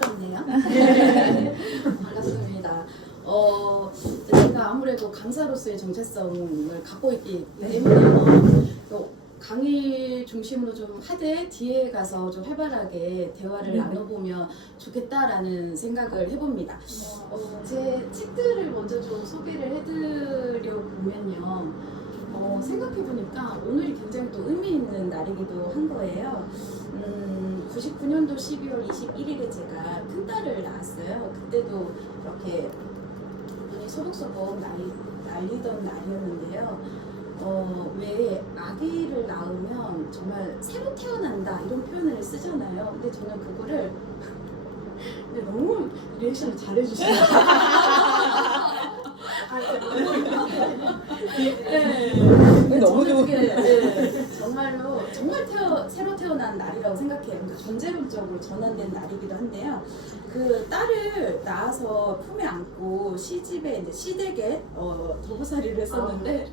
쑥스럽네요. 반갑습니다. 제가 아무래도 강사로서의 정체성을 갖고 있기 때문에 강의 중심으로 좀 하되 뒤에 가서 좀 활발하게 대화를 나눠보면 좋겠다라는 생각을 해봅니다. 제 책들을 먼저 좀 소개를 해드려 보면요. 생각해보니까 오늘이 굉장히 또 의미 있는 날이기도 한 거예요. 99년도 12월 21일에 제가 큰딸을 낳았어요. 그때도 이렇게 눈이 소복소복 날리던 날이었는데요. 왜 아기를 낳으면 정말 새로 태어난다 이런 표현을 쓰잖아요. 근데 저는 그거를 근데 너무 리액션을 잘해주시네요. 너무 좋은. 정말로 정말 새로 태어난 날이라고 생각해요. 그러니까 전제론적으로 전환된 날이기도 한데요. 그 딸을 낳아서 품에 안고 시집에 이제 시댁에 도부살이를 했었는데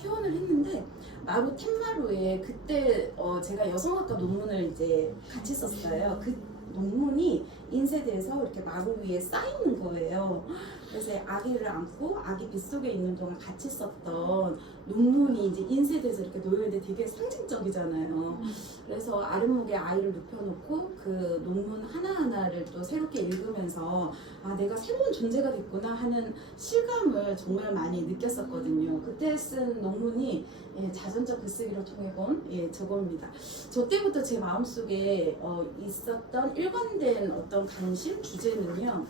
퇴원을 했는데 마루 텐마루에 그때 제가 여성학과 논문을 이제 같이 썼어요. 그 논문이 인쇄돼서 이렇게 마루 위에 쌓이는 거예요. 그래서 아기를 안고 아기 빗속에 있는 동안 같이 썼던 논문이 이제 인쇄돼서 이렇게 놓여있는데 되게 상징적이잖아요. 그래서 아랫목에 아이를 눕혀놓고 그 논문 하나하나를 또 새롭게 읽으면서 아 내가 새로운 존재가 됐구나 하는 실감을 정말 많이 느꼈었거든요. 그때 쓴 논문이 자전적 글쓰기를 통해 본 저겁니다. 저 때부터 제 마음속에 있었던 일관된 어떤 관심 주제는요.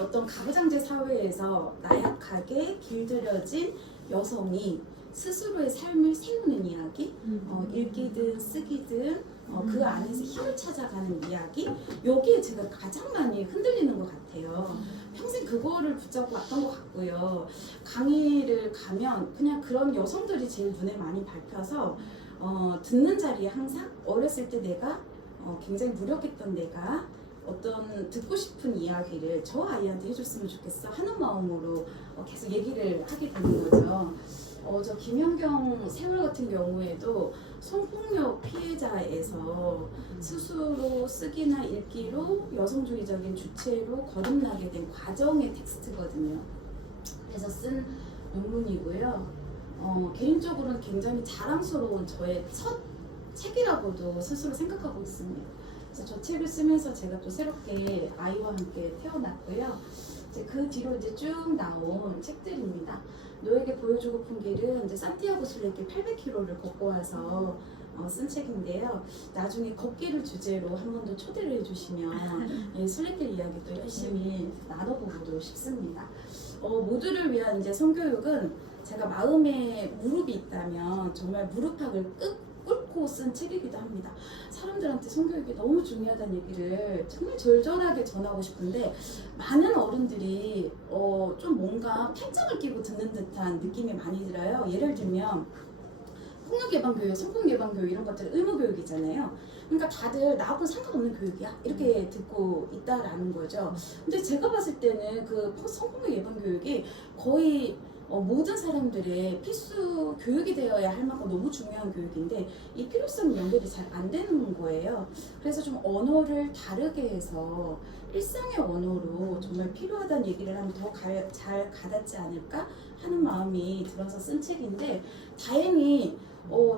어떤 가부장제 사회에서 나약하게 길들여진 여성이 스스로의 삶을 세우는 이야기, 읽기든 쓰기든 그 안에서 힘을 찾아가는 이야기, 여기에 제가 가장 많이 흔들리는 것 같아요. 평생 그거를 붙잡고 왔던 것 같고요. 강의를 가면 그냥 그런 여성들이 제일 눈에 많이 밟혀서 듣는 자리에 항상 어렸을 때 내가 굉장히 무력했던 내가 어떤 듣고 싶은 이야기를 저 아이한테 해줬으면 좋겠어 하는 마음으로 계속 얘기를 하게 되는 거죠. 저 김연경 세월 같은 경우에도 성폭력 피해자에서 스스로 쓰기나 읽기로 여성주의적인 주체로 거듭나게 된 과정의 텍스트거든요. 그래서 쓴 논문이고요. 개인적으로는 굉장히 자랑스러운 저의 첫 책이라고도 스스로 생각하고 있습니다. 그래서 저 책을 쓰면서 제가 또 새롭게 아이와 함께 태어났고요. 이제 그 뒤로 이제 쭉 나온 책들입니다. 너에게 보여주고픈 길은 이제 산티아고 순례길 800km를 걷고 와서 쓴 책인데요. 나중에 걷기를 주제로 한 번 더 초대를 해주시면 순례길 이야기도 열심히 나눠보고도 싶습니다. 모두를 위한 이제 성교육은 제가 마음에 무릎이 있다면 정말 무릎팍을 꿇고 쓴 책이기도 합니다. 사람들한테 성교육이 너무 중요하다는 얘기를 정말 절절하게 전하고 싶은데 많은 어른들이 좀 뭔가 팔짱을 끼고 듣는 듯한 느낌이 많이 들어요. 예를 들면 폭력예방교육, 성폭예방교육 이런 것들은 의무교육이잖아요. 그러니까 다들 나하고 상관없는 교육이야 이렇게 듣고 있다라는 거죠. 근데 제가 봤을 때는 그 성폭력 예방교육이 거의 모든 사람들의 필수 교육이 되어야 할 만큼 너무 중요한 교육인데 이 필요성 연결이 잘 안 되는 거예요. 그래서 좀 언어를 다르게 해서 일상의 언어로 정말 필요하다는 얘기를 하면 더 잘 가닿지 않을까 하는 마음이 들어서 쓴 책인데 다행히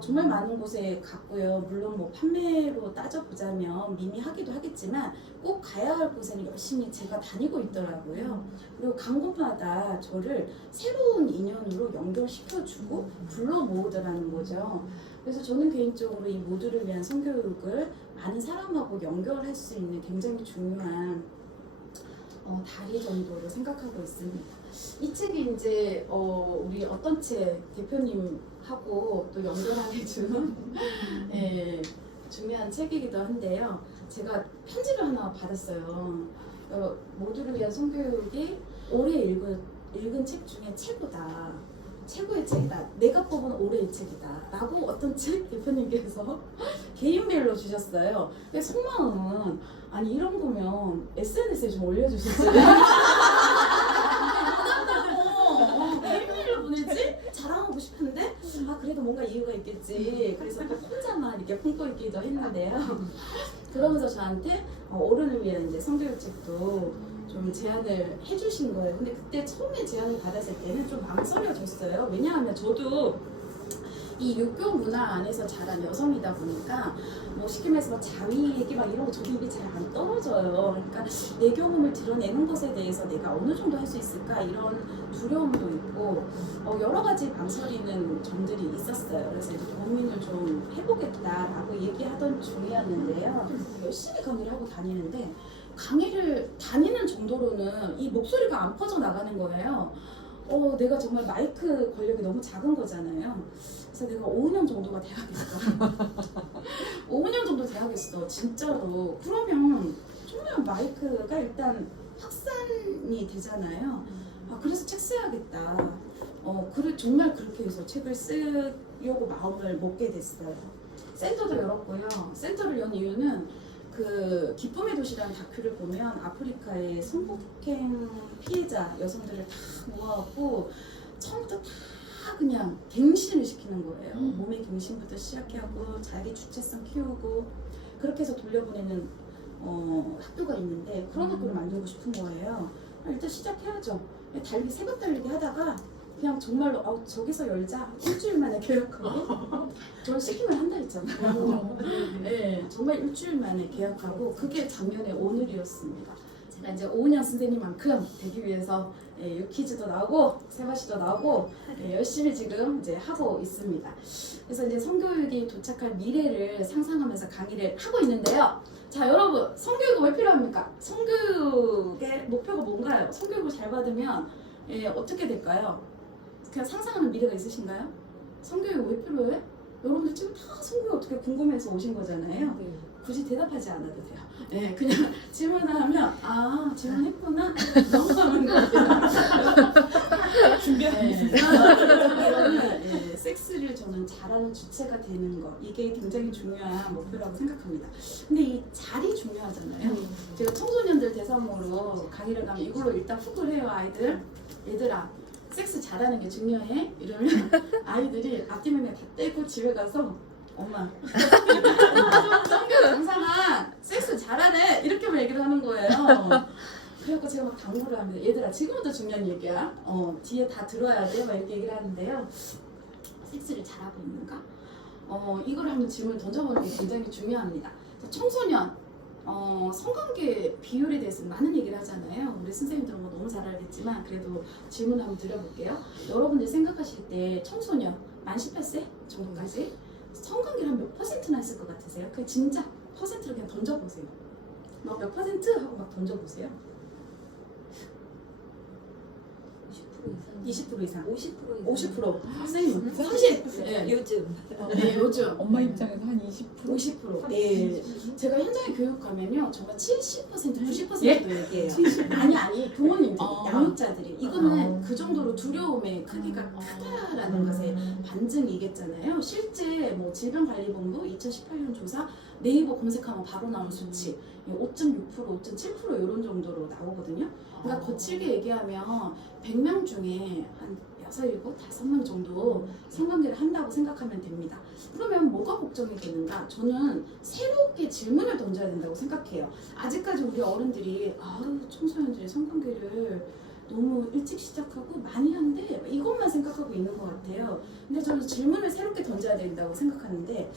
정말 많은 곳에 갔고요. 물론 뭐 판매로 따져보자면 미미하기도 하겠지만 꼭 가야 할 곳에는 열심히 제가 다니고 있더라고요. 그리고 간 곳마다 저를 새로운 인연으로 연결시켜주고 불러 모으더라는 거죠. 그래서 저는 개인적으로 이 모두를 위한 성교육을 많은 사람하고 연결할 수 있는 굉장히 중요한 다리 정도로 생각하고 있습니다. 이 책이 이제 우리 어떤 책 대표님하고 또 연결하게 준 중요한 책이기도 한데요. 제가 편지를 하나 받았어요. 모두를 위한 성교육이 올해 읽은 책 중에 최고의 책이다. 내가 뽑은 올해의 책이다. 라고 어떤 책 대표님께서 개인 메일로 주셨어요. 근데 속마음은 아니 이런 거면 SNS에 좀 올려주시지. 개인 메일로 보내지? 자랑하고 싶은데 그래도 뭔가 이유가 있겠지. 그래서 또 혼자만 이렇게 함께 품고 있기도 했는데요. 그러면서 저한테 어른을 위한 이제 성교육책도 좀 제안을 해주신 거예요. 근데 그때 처음에 제안을 받았을 때는 좀 망설여졌어요. 왜냐하면 저도 이 육교 문화 안에서 자란 여성이다 보니까 뭐 쉽게 말해서 막 자위 얘기 막 이런 거 저도 입이 잘 안 떨어져요. 그러니까 내 경험을 드러내는 것에 대해서 내가 어느 정도 할 수 있을까 이런 두려움도 있고 여러 가지 망설이는 점들이 있었어요. 그래서 이제 고민을 좀 해보겠다라고 얘기하던 중이었는데요. 열심히 강의를 하고 다니는데 강의를 다니는 정도로는 이 목소리가 안 퍼져 나가는 거예요. 내가 정말 마이크 권력이 너무 작은 거잖아요. 그래서 내가 5년 정도가 돼야겠어. 5년 정도 돼야겠어. 진짜로. 그러면 정말 마이크가 일단 확산이 되잖아요. 그래서 책 써야겠다. 정말 그렇게 해서 책을 쓰려고 마음을 먹게 됐어요. 센터도 열었고요. 센터를 연 이유는 그 기쁨의 도시라는 다큐를 보면 아프리카의 성폭행 피해자 여성들을 다 모아갖고 처음부터 다 그냥 갱신을 시키는 거예요. 몸의 갱신부터 시작하고 자기 주체성 키우고 그렇게 해서 돌려보내는 학교가 있는데 그런 학교를 만들고 싶은 거예요. 일단 시작해야죠. 새벽 달리기 하다가 그냥 정말로 저기서 열자 일주일 만에 계약하고 저는 시키면 한다 했잖아요. 네, 정말 일주일 만에 계약하고 그게 작년에 오늘이었습니다. 제가 이제 5년 선생님만큼 되기 위해서 유퀴즈도 나오고 세바시도 나오고 열심히 지금 이제 하고 있습니다. 그래서 이제 성교육이 도착할 미래를 상상하면서 강의를 하고 있는데요. 자, 여러분, 성교육은 왜 필요합니까? 성교육의 목표가 뭔가요? 성교육을 잘 받으면 어떻게 될까요? 그냥 상상하는 미래가 있으신가요? 성교육 왜 필요해? 여러분들 지금 다 성교육 어떻게 궁금해서 오신 거잖아요. 굳이 대답하지 않아도 돼요. 네, 그냥 질문을 하면 질문했구나 넘어가는 거예요. 준비하는 그러면 섹스를 저는 잘하는 주체가 되는 거 이게 굉장히 중요한 목표라고 생각합니다. 근데 이 자리 중요하잖아요. 제가 청소년들 대상으로 강의를 가면 이걸로 일단 훅을 해요. 얘들아 섹스 잘하는 게 중요해? 이러면 아이들이 앞뒤매매 다 떼고 집에 가서 엄마 성교 강사가 섹스 잘하네 이렇게만 얘기를 하는 거예요. 그래갖고 제가 막 당부를 합니다. 얘들아 지금부터 중요한 얘기야. 뒤에 다 들어야 돼. 막 이렇게 얘기를 하는데요. 섹스를 잘하고 있는가? 이걸 한번 질문을 던져보는 게 굉장히 중요합니다. 청소년 성관계 비율에 대해서 많은 얘기를 하잖아요. 우리 선생님들은 뭐 너무 잘 알겠지만 그래도 질문 한번 드려볼게요. 여러분들 생각하실 때 청소년 만 18세 정도까지 성관계를 한 몇 퍼센트나 했을 것 같으세요? 그냥 진짜 퍼센트를 그냥 던져보세요. 막 몇 퍼센트 하고 막 던져보세요. 20% 이상. 50% 이상. 50%. 선생님 30. 네. 요즘. 네, 요즘. 엄마 입장에서 한 20%? 50%. 네. 제가 현장에 교육하면요. 정말 70%, 90%도 예? 얘기해요. 아니, 부모님들이, 양육자들이. 이거는 아. 그 정도로 두려움의 크기가 크다라는 것의 반증이겠잖아요. 실제 뭐 질병관리본부 2018년 조사 네이버 검색하면 바로 나온 수치 5.6%, 5.7% 이런 정도로 나오거든요. 그러니까 거칠게 얘기하면 100명 중에 한 6, 7, 5명 정도 성관계를 한다고 생각하면 됩니다. 그러면 뭐가 걱정이 되는가? 저는 새롭게 질문을 던져야 된다고 생각해요. 아직까지 우리 어른들이 청소년들이 성관계를 너무 일찍 시작하고 많이 하는데 이것만 생각하고 있는 것 같아요. 근데 저는 질문을 새롭게 던져야 된다고 생각하는데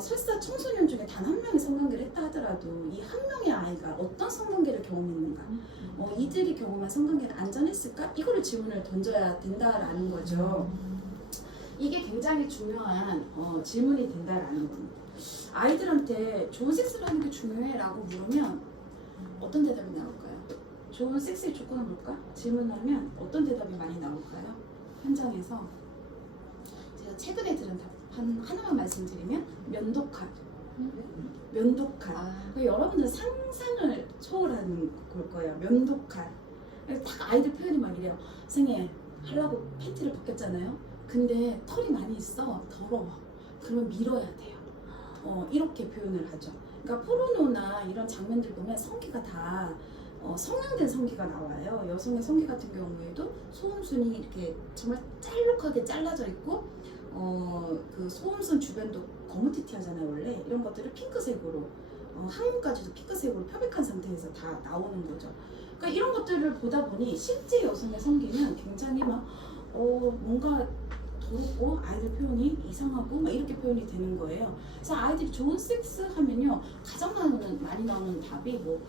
설사 청소년 중에 단 한 명이 성관계를 했다 하더라도 이 한 명의 아이가 어떤 성관계를 경험했는가, 이들이 경험한 성관계는 안전했을까? 이거를 질문을 던져야 된다라는 거죠. 이게 굉장히 중요한 질문이 된다라는 겁니다. 아이들한테 좋은 섹스를 하는 게 중요해? 라고 물으면 어떤 대답이 나올까요? 좋은 섹스의 조건은 뭘까? 질문하면 어떤 대답이 많이 나올까요? 현장에서 제가 최근에 들은 답 하나만 말씀드리면 면도칼. 여러분들 상상을 초월하는 걸 거예요. 면도칼. 딱 아이들 표현이 막 이래요. 선생님 하려고 팬티를 벗겼잖아요. 근데 털이 많이 있어. 더러워. 그러면 밀어야 돼요. 이렇게 표현을 하죠. 그러니까 포르노나 이런 장면들 보면 성기가 다 성형된 성기가 나와요. 여성의 성기 같은 경우에도 소음순이 이렇게 정말 짤록하게 잘라져 있고 그 소음선 주변도 검은티티 하잖아요 원래. 이런 것들을 핑크색으로 항문까지도 핑크색으로 표백한 상태에서 다 나오는 거죠. 그러니까 이런 것들을 보다 보니 실제 여성의 성기는 굉장히 막 뭔가 더럽고 아이들 표현이 이상하고 막 이렇게 표현이 되는 거예요. 그래서 아이들이 좋은 섹스 하면요 가장 많이 나오는 답이 뭐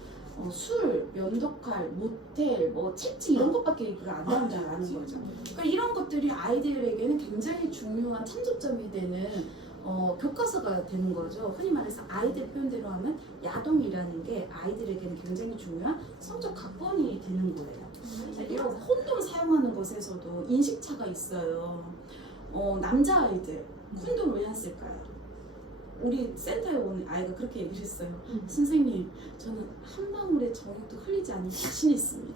술, 면도칼, 모텔, 뭐 채찍 이런 것밖에 얘기가 안 나온다는 거죠. 그러니까 이런 것들이 아이들에게는 굉장히 중요한 참조점이 되는 교과서가 되는 거죠. 흔히 말해서 아이들 표현대로 하면 야동이라는 게 아이들에게는 굉장히 중요한 성적 각본이 되는 거예요. 이런 콘돔 사용하는 것에서도 인식차가 있어요. 남자아이들 콘돔을 왜 안 쓸까요? 우리 센터에 온 아이가 그렇게 얘기를 했어요. 선생님, 저는 한 방울의 정액도 흘리지 않는 자신이 있습니다.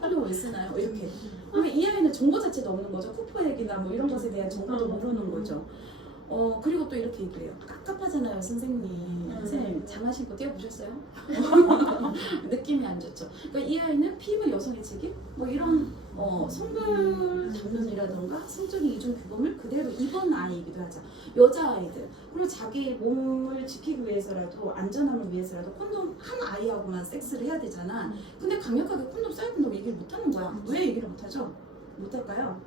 콘돔 왜 쓰나요? 이렇게. 그러면 이 아이는 정보 자체도 없는 거죠. 쿠퍼액이나 뭐 이런 것에 대한 정보도 모르는 거죠. 그리고 또 이렇게 얘기해요. 깝깝하잖아요, 선생님. 선생님, 장화 신고 뛰어보셨어요? 느낌이 안 좋죠. 그러니까 이 아이는 피부 여성의 책임? 뭐 이런 성별 담론이라던가 성적인 이중 규범을 그대로 입은 아이이기도 하죠. 여자아이들. 그리고 자기 몸을 지키기 위해서라도 안전함을 위해서라도 콘돔 한 아이하고만 섹스를 해야 되잖아. 근데 강력하게 콘돔 써야 된다고 얘기를 못하는 거야. 왜 얘기를 못하죠? 못할까요?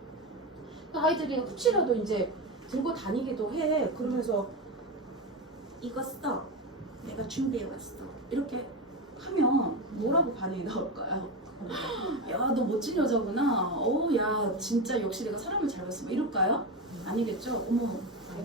아이들이 혹시라도 이제 들고 다니기도 해. 그러면서 이거 써. 내가 준비해왔어. 이렇게 하면 뭐라고 반응이 나올까요? 야, 너 멋진 여자구나. 야, 진짜 역시 내가 사람을 잘 봤어. 막 이럴까요? 아니겠죠? 어머,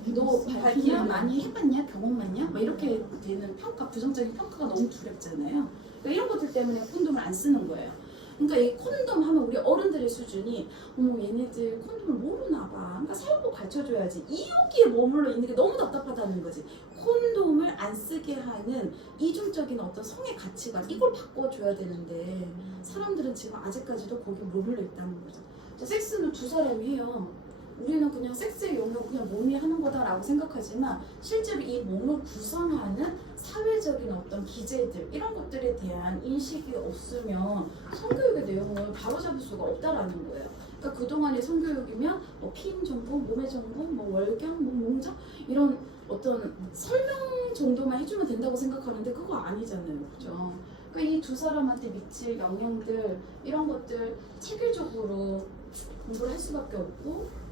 너 발기야 많이 해봤냐? 경험 많냐? 막 이렇게 되는 평가, 부정적인 평가가 너무 두렵잖아요. 그러니까 이런 것들 때문에 콘돔을 안 쓰는 거예요. 그러니까 이 콘돔 하면 우리 어른들의 수준이 어머 얘네들 콘돔을 모르나 봐. 그러니까 사용법 가르쳐줘야지. 이 여기에 머물러 있는 게 너무 답답하다는 거지. 콘돔을 안 쓰게 하는 이중적인 어떤 성의 가치관 이걸 바꿔줘야 되는데 사람들은 지금 아직까지도 거기에 머물러 있다는 거죠. 섹스는 두 사람이 해요. 우리는 그냥 섹스의 영역 그냥 몸이 하는 거다라고 생각하지만 실제로 이 몸을 구성하는 사회적인 어떤 기제들 이런 것들에 대한 인식이 없으면 성교육의 내용을 바로잡을 수가 없다라는 거예요. 그러니까 그동안의 성교육이면 뭐 피임 전공, 몸의 전공, 뭐 월경, 뭐 몽정 이런 어떤 설명 정도만 해주면 된다고 생각하는데 그거 아니잖아요, 그죠? 그러니까 이 두 사람한테 미칠 영향들 이런 것들 체계적으로 공부를 할 수밖에 없고.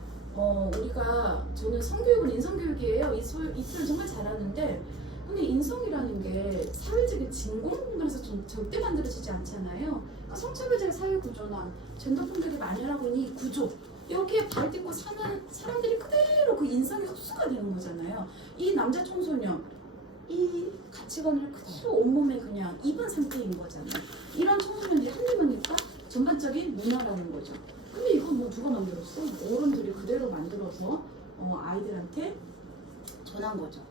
저는 성교육은 인성교육이에요. 이틀 정말 잘하는데 근데 인성이라는 게 사회적인 진공공간에서 절대 만들어지지 않잖아요. 그러니까 성차별적 사회 구조나 젠더 분들이 만연하고 있는 이 구조 여기에 발 딛고 사는 사람들이 그대로 그 인성이 흡수가 되는 거잖아요. 이 남자 청소년 이 가치관을 그대로 온몸에 그냥 입은 상태인 거잖아요. 이런 청소년들이 한두 명일까? 전반적인 문화라는 거죠. 근데 이건 뭐 누가 만들었어? 어른들이 그대로 만들어서 아이들한테 전한 거죠.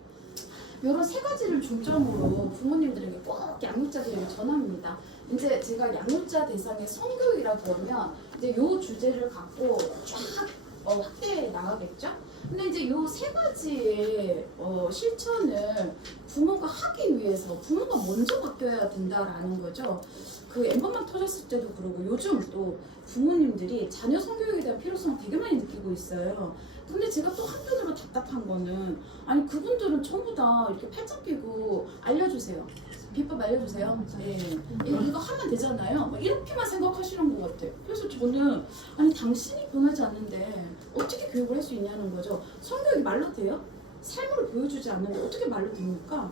이런 세 가지를 중점으로 부모님들에게 꼭 양육자들에게 전합니다. 이제 제가 양육자 대상의 성교육이라고 하면 이제 요 주제를 갖고 쫙 확대해 나가겠죠. 근데 이제 요 세 가지의 실천을 부모가 하기 위해서 부모가 먼저 바뀌어야 된다라는 거죠. 그 엠번방 터졌을 때도 그러고 요즘 또 부모님들이 자녀 성교육에 대한 필요성을 되게 많이 느끼고 있어요. 근데 제가 또 한편으로 답답한 거는 아니 그분들은 전부 다 이렇게 팔짱 끼고 알려주세요. 비법 알려주세요. 네. 이거 하면 되잖아요. 막 이렇게만 생각하시는 것 같아요. 그래서 저는 아니 당신이 변하지 않는데 어떻게 교육을 할 수 있냐는 거죠. 성교육이 말로 돼요? 삶으로 보여주지 않는데 어떻게 말로 됩니까?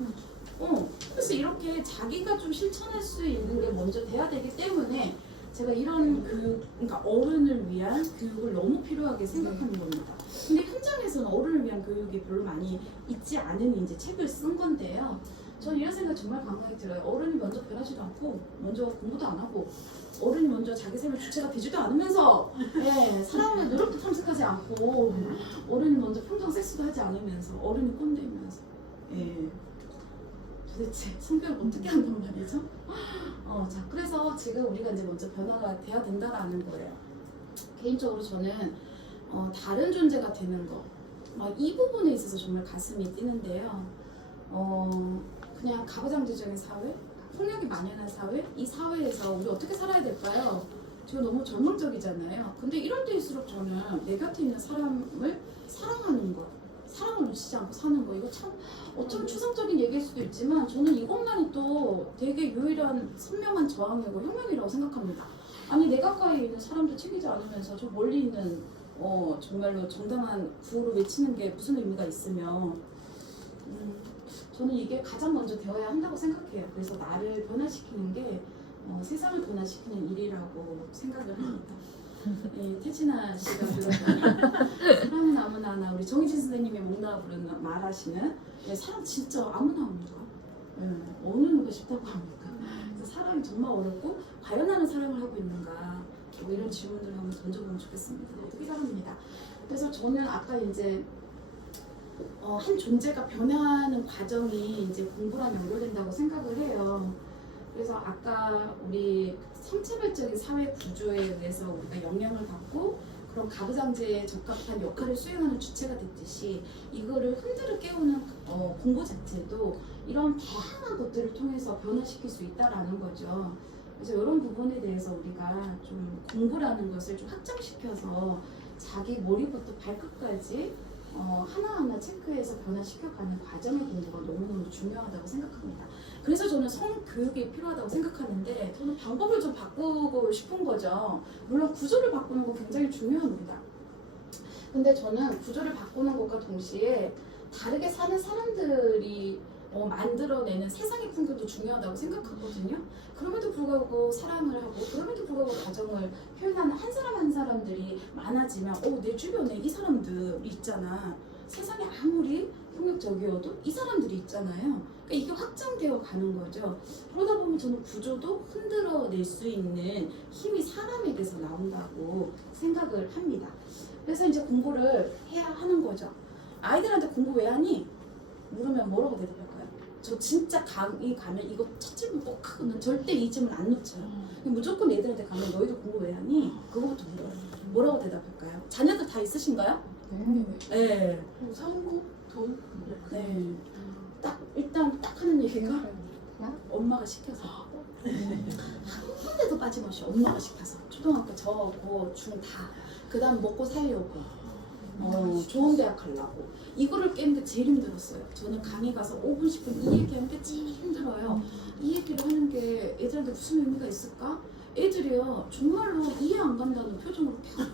그래서 이렇게 자기가 좀 실천할 수 있는 게 먼저 돼야 되기 때문에 제가 이런 교육, 그러니까 어른을 위한 교육을 너무 필요하게 생각하는 겁니다. 근데 현장에서는 어른을 위한 교육이 별로 많이 있지 않은 이제 책을 쓴 건데요. 저는 이런 생각 정말 강하게 들어요. 어른이 먼저 변하지도 않고, 먼저 공부도 안 하고, 어른이 먼저 자기 삶의 주체가 되지도 않으면서, 사람의 노력도 탐색하지 않고, 어른이 먼저 평생 섹스도 하지 않으면서, 어른이 꼰대이면서, 도대체 성교육을 어떻게 한단 말이죠? 자, 그래서 지금 우리가 이제 먼저 변화가 돼야 된다라는 거예요. 개인적으로 저는 다른 존재가 되는 거, 이 부분에 있어서 정말 가슴이 뛰는데요. 그냥 가부장제적인 사회, 폭력이 만연한 사회, 이 사회에서 우리 어떻게 살아야 될까요? 지금 너무 절망적이잖아요. 근데 이럴 때일수록 저는 내 곁에 있는 사람을 사랑하는 것, 사랑을 놓치지 않고 사는 거, 이거 참 어쩌면 추상적인 얘기일 수도 있지만 저는 이것만이 또 되게 유일한 선명한 저항이고 혁명이라고 생각합니다. 아니 내 가까이 있는 사람도 챙기지 않으면서 저 멀리 있는 정말로 정당한 구호를 외치는 게 무슨 의미가 있으며 저는 이게 가장 먼저 되어야 한다고 생각해요. 그래서 나를 변화시키는 게 세상을 변화시키는 일이라고 생각을 합니다. 태진아 씨가 사람은 아무나 하나, 우리 정희진 선생님이 목나 부르는 말하시는 사람 진짜 아무나 합니까? 어느 누가 쉽다고 합니까? 그래서 사랑이 정말 어렵고 과연 나는 사랑을 하고 있는가, 뭐 이런 질문들을 한번 던져보면 좋겠습니다. 어떻게 살합니다. 그래서 저는 아까 이제 한 존재가 변화하는 과정이 이제 공부랑 연결된다고 생각을 해요. 그래서 아까 우리 성차별적인 사회 구조에 의해서 우리가 영향을 받고 그런 가부장제에 적합한 역할을 수행하는 주체가 됐듯이 이거를 흔들어 깨우는 공부 자체도 이런 다양한 것들을 통해서 변화시킬 수 있다라는 거죠. 그래서 이런 부분에 대해서 우리가 좀 공부라는 것을 좀 확장시켜서 자기 머리부터 발끝까지 하나하나 체크해서 변화시켜가는 과정의 공부가 너무너무 중요하다고 생각합니다. 그래서 저는 성교육이 필요하다고 생각하는데 저는 방법을 좀 바꾸고 싶은 거죠. 물론 구조를 바꾸는 건 굉장히 중요합니다. 근데 저는 구조를 바꾸는 것과 동시에 다르게 사는 사람들이 만들어내는 세상의 풍경도 중요하다고 생각하거든요. 그럼에도 불구하고 사랑을 하고 그럼에도 불구하고 가정을 표현하는 한 사람 한 사람들이 많아지면 내 주변에 이 사람들이 있잖아. 세상에 아무리 폭력적이어도 이 사람들이 있잖아요. 그러니까 이게 확장되어 가는 거죠. 그러다 보면 저는 구조도 흔들어낼 수 있는 힘이 사람에게서 나온다고 생각을 합니다. 그래서 이제 공부를 해야 하는 거죠. 아이들한테 공부 왜 하니? 물으면 뭐라고 대답할까요? 저 진짜 강의 가면 이거 첫 질문 꼭 하고는 절대 이 질문 안 놓쳐요. 무조건 애들한테 가면 너희들 공부 왜 하니? 그거부터 물어요. 뭐라고 대답할까요? 자녀들 다 있으신가요? 네. 사고 돈. 네. 일단 딱 하는 얘기가 엄마가 시켜서 한 군데도 빠짐없이 엄마가 시켜서 초등학교 저고 중 다 그 다음 먹고 살려고 좋은 대학 가려고 이거를 깨는 게 제일 힘들었어요. 저는 강의 가서 5분 10분 이 얘기하는 게 제일 힘들어요. 이 얘기를 하는 게 애들한테 무슨 의미가 있을까? 애들이요 정말로 이해 안 간다는 표정으로 펴요.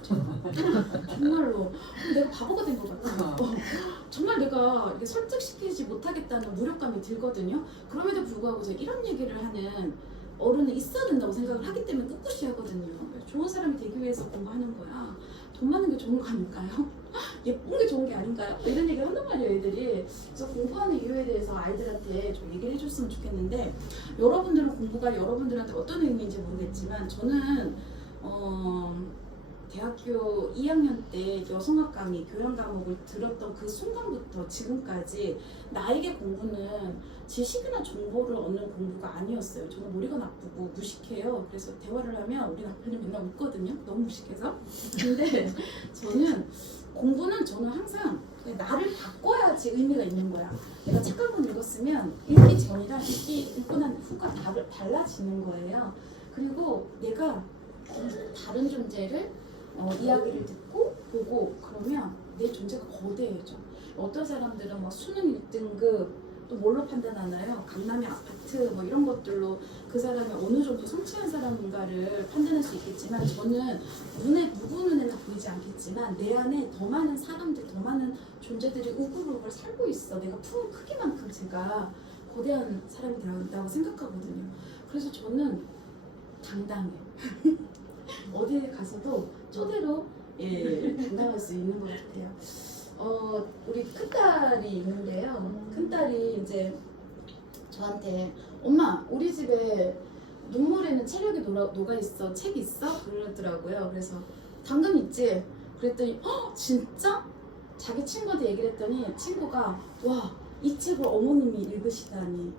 정말로 내가 바보가 된 것 같아요. 정말 내가 이렇게 설득시키지 못하겠다는 무력감이 들거든요. 그럼에도 불구하고 제가 이런 얘기를 하는 어른은 있어야 된다고 생각을 하기 때문에 꿋꿋이 하거든요. 좋은 사람이 되기 위해서 공부하는 거야. 돈 많은 게 좋은 거 아닐까요? 예쁜 게 좋은 게 아닌가요? 이런 얘기를 한단 말이에요, 애들이. 그래서 공부하는 이유에 대해서 아이들한테 좀 얘기를 해줬으면 좋겠는데 여러분들은 공부가 여러분들한테 어떤 의미인지 모르겠지만 저는 대학교 2학년 때 여성학 강의, 교양 과목을 들었던 그 순간부터 지금까지 나에게 공부는 지식이나 정보를 얻는 공부가 아니었어요. 저는 머리가 나쁘고 무식해요. 그래서 대화를 하면 우리 남편이 맨날 웃거든요. 너무 무식해서. 근데 저는 항상 나를 바꿔야지 의미가 있는 거야. 내가 책을 한번 읽었으면 읽기 전이랑 읽고 난 후가 달라지는 거예요. 그리고 내가 다른 존재를 이야기를 듣고 보고 그러면 내 존재가 거대해져. 어떤 사람들은 막 수능 1등급 또 뭘로 판단하나요? 강남의 아파트 뭐 이런 것들로 그 사람이 어느 정도 성취한 사람인가를 판단할 수 있겠지만 저는 누구 눈에는 보이지 않겠지만 내 안에 더 많은 사람들, 더 많은 존재들이 우글우글 살고 있어. 내가 품은 크기만큼 제가 거대한 사람이 된다고 생각하거든요. 그래서 저는 당당해요. 어디에 가서도 쪼대로 당당할 수 있는 것 같아요. 우리 큰딸이 있는데요. 큰딸이 이제 저한테 엄마 우리 집에 눈물에는 체력이 녹아있어. 책 있어? 그러더라고요. 그래서 당근 있지? 그랬더니 진짜? 자기 친구한테 얘기를 했더니 친구가 와 이 책을 어머님이 읽으시다니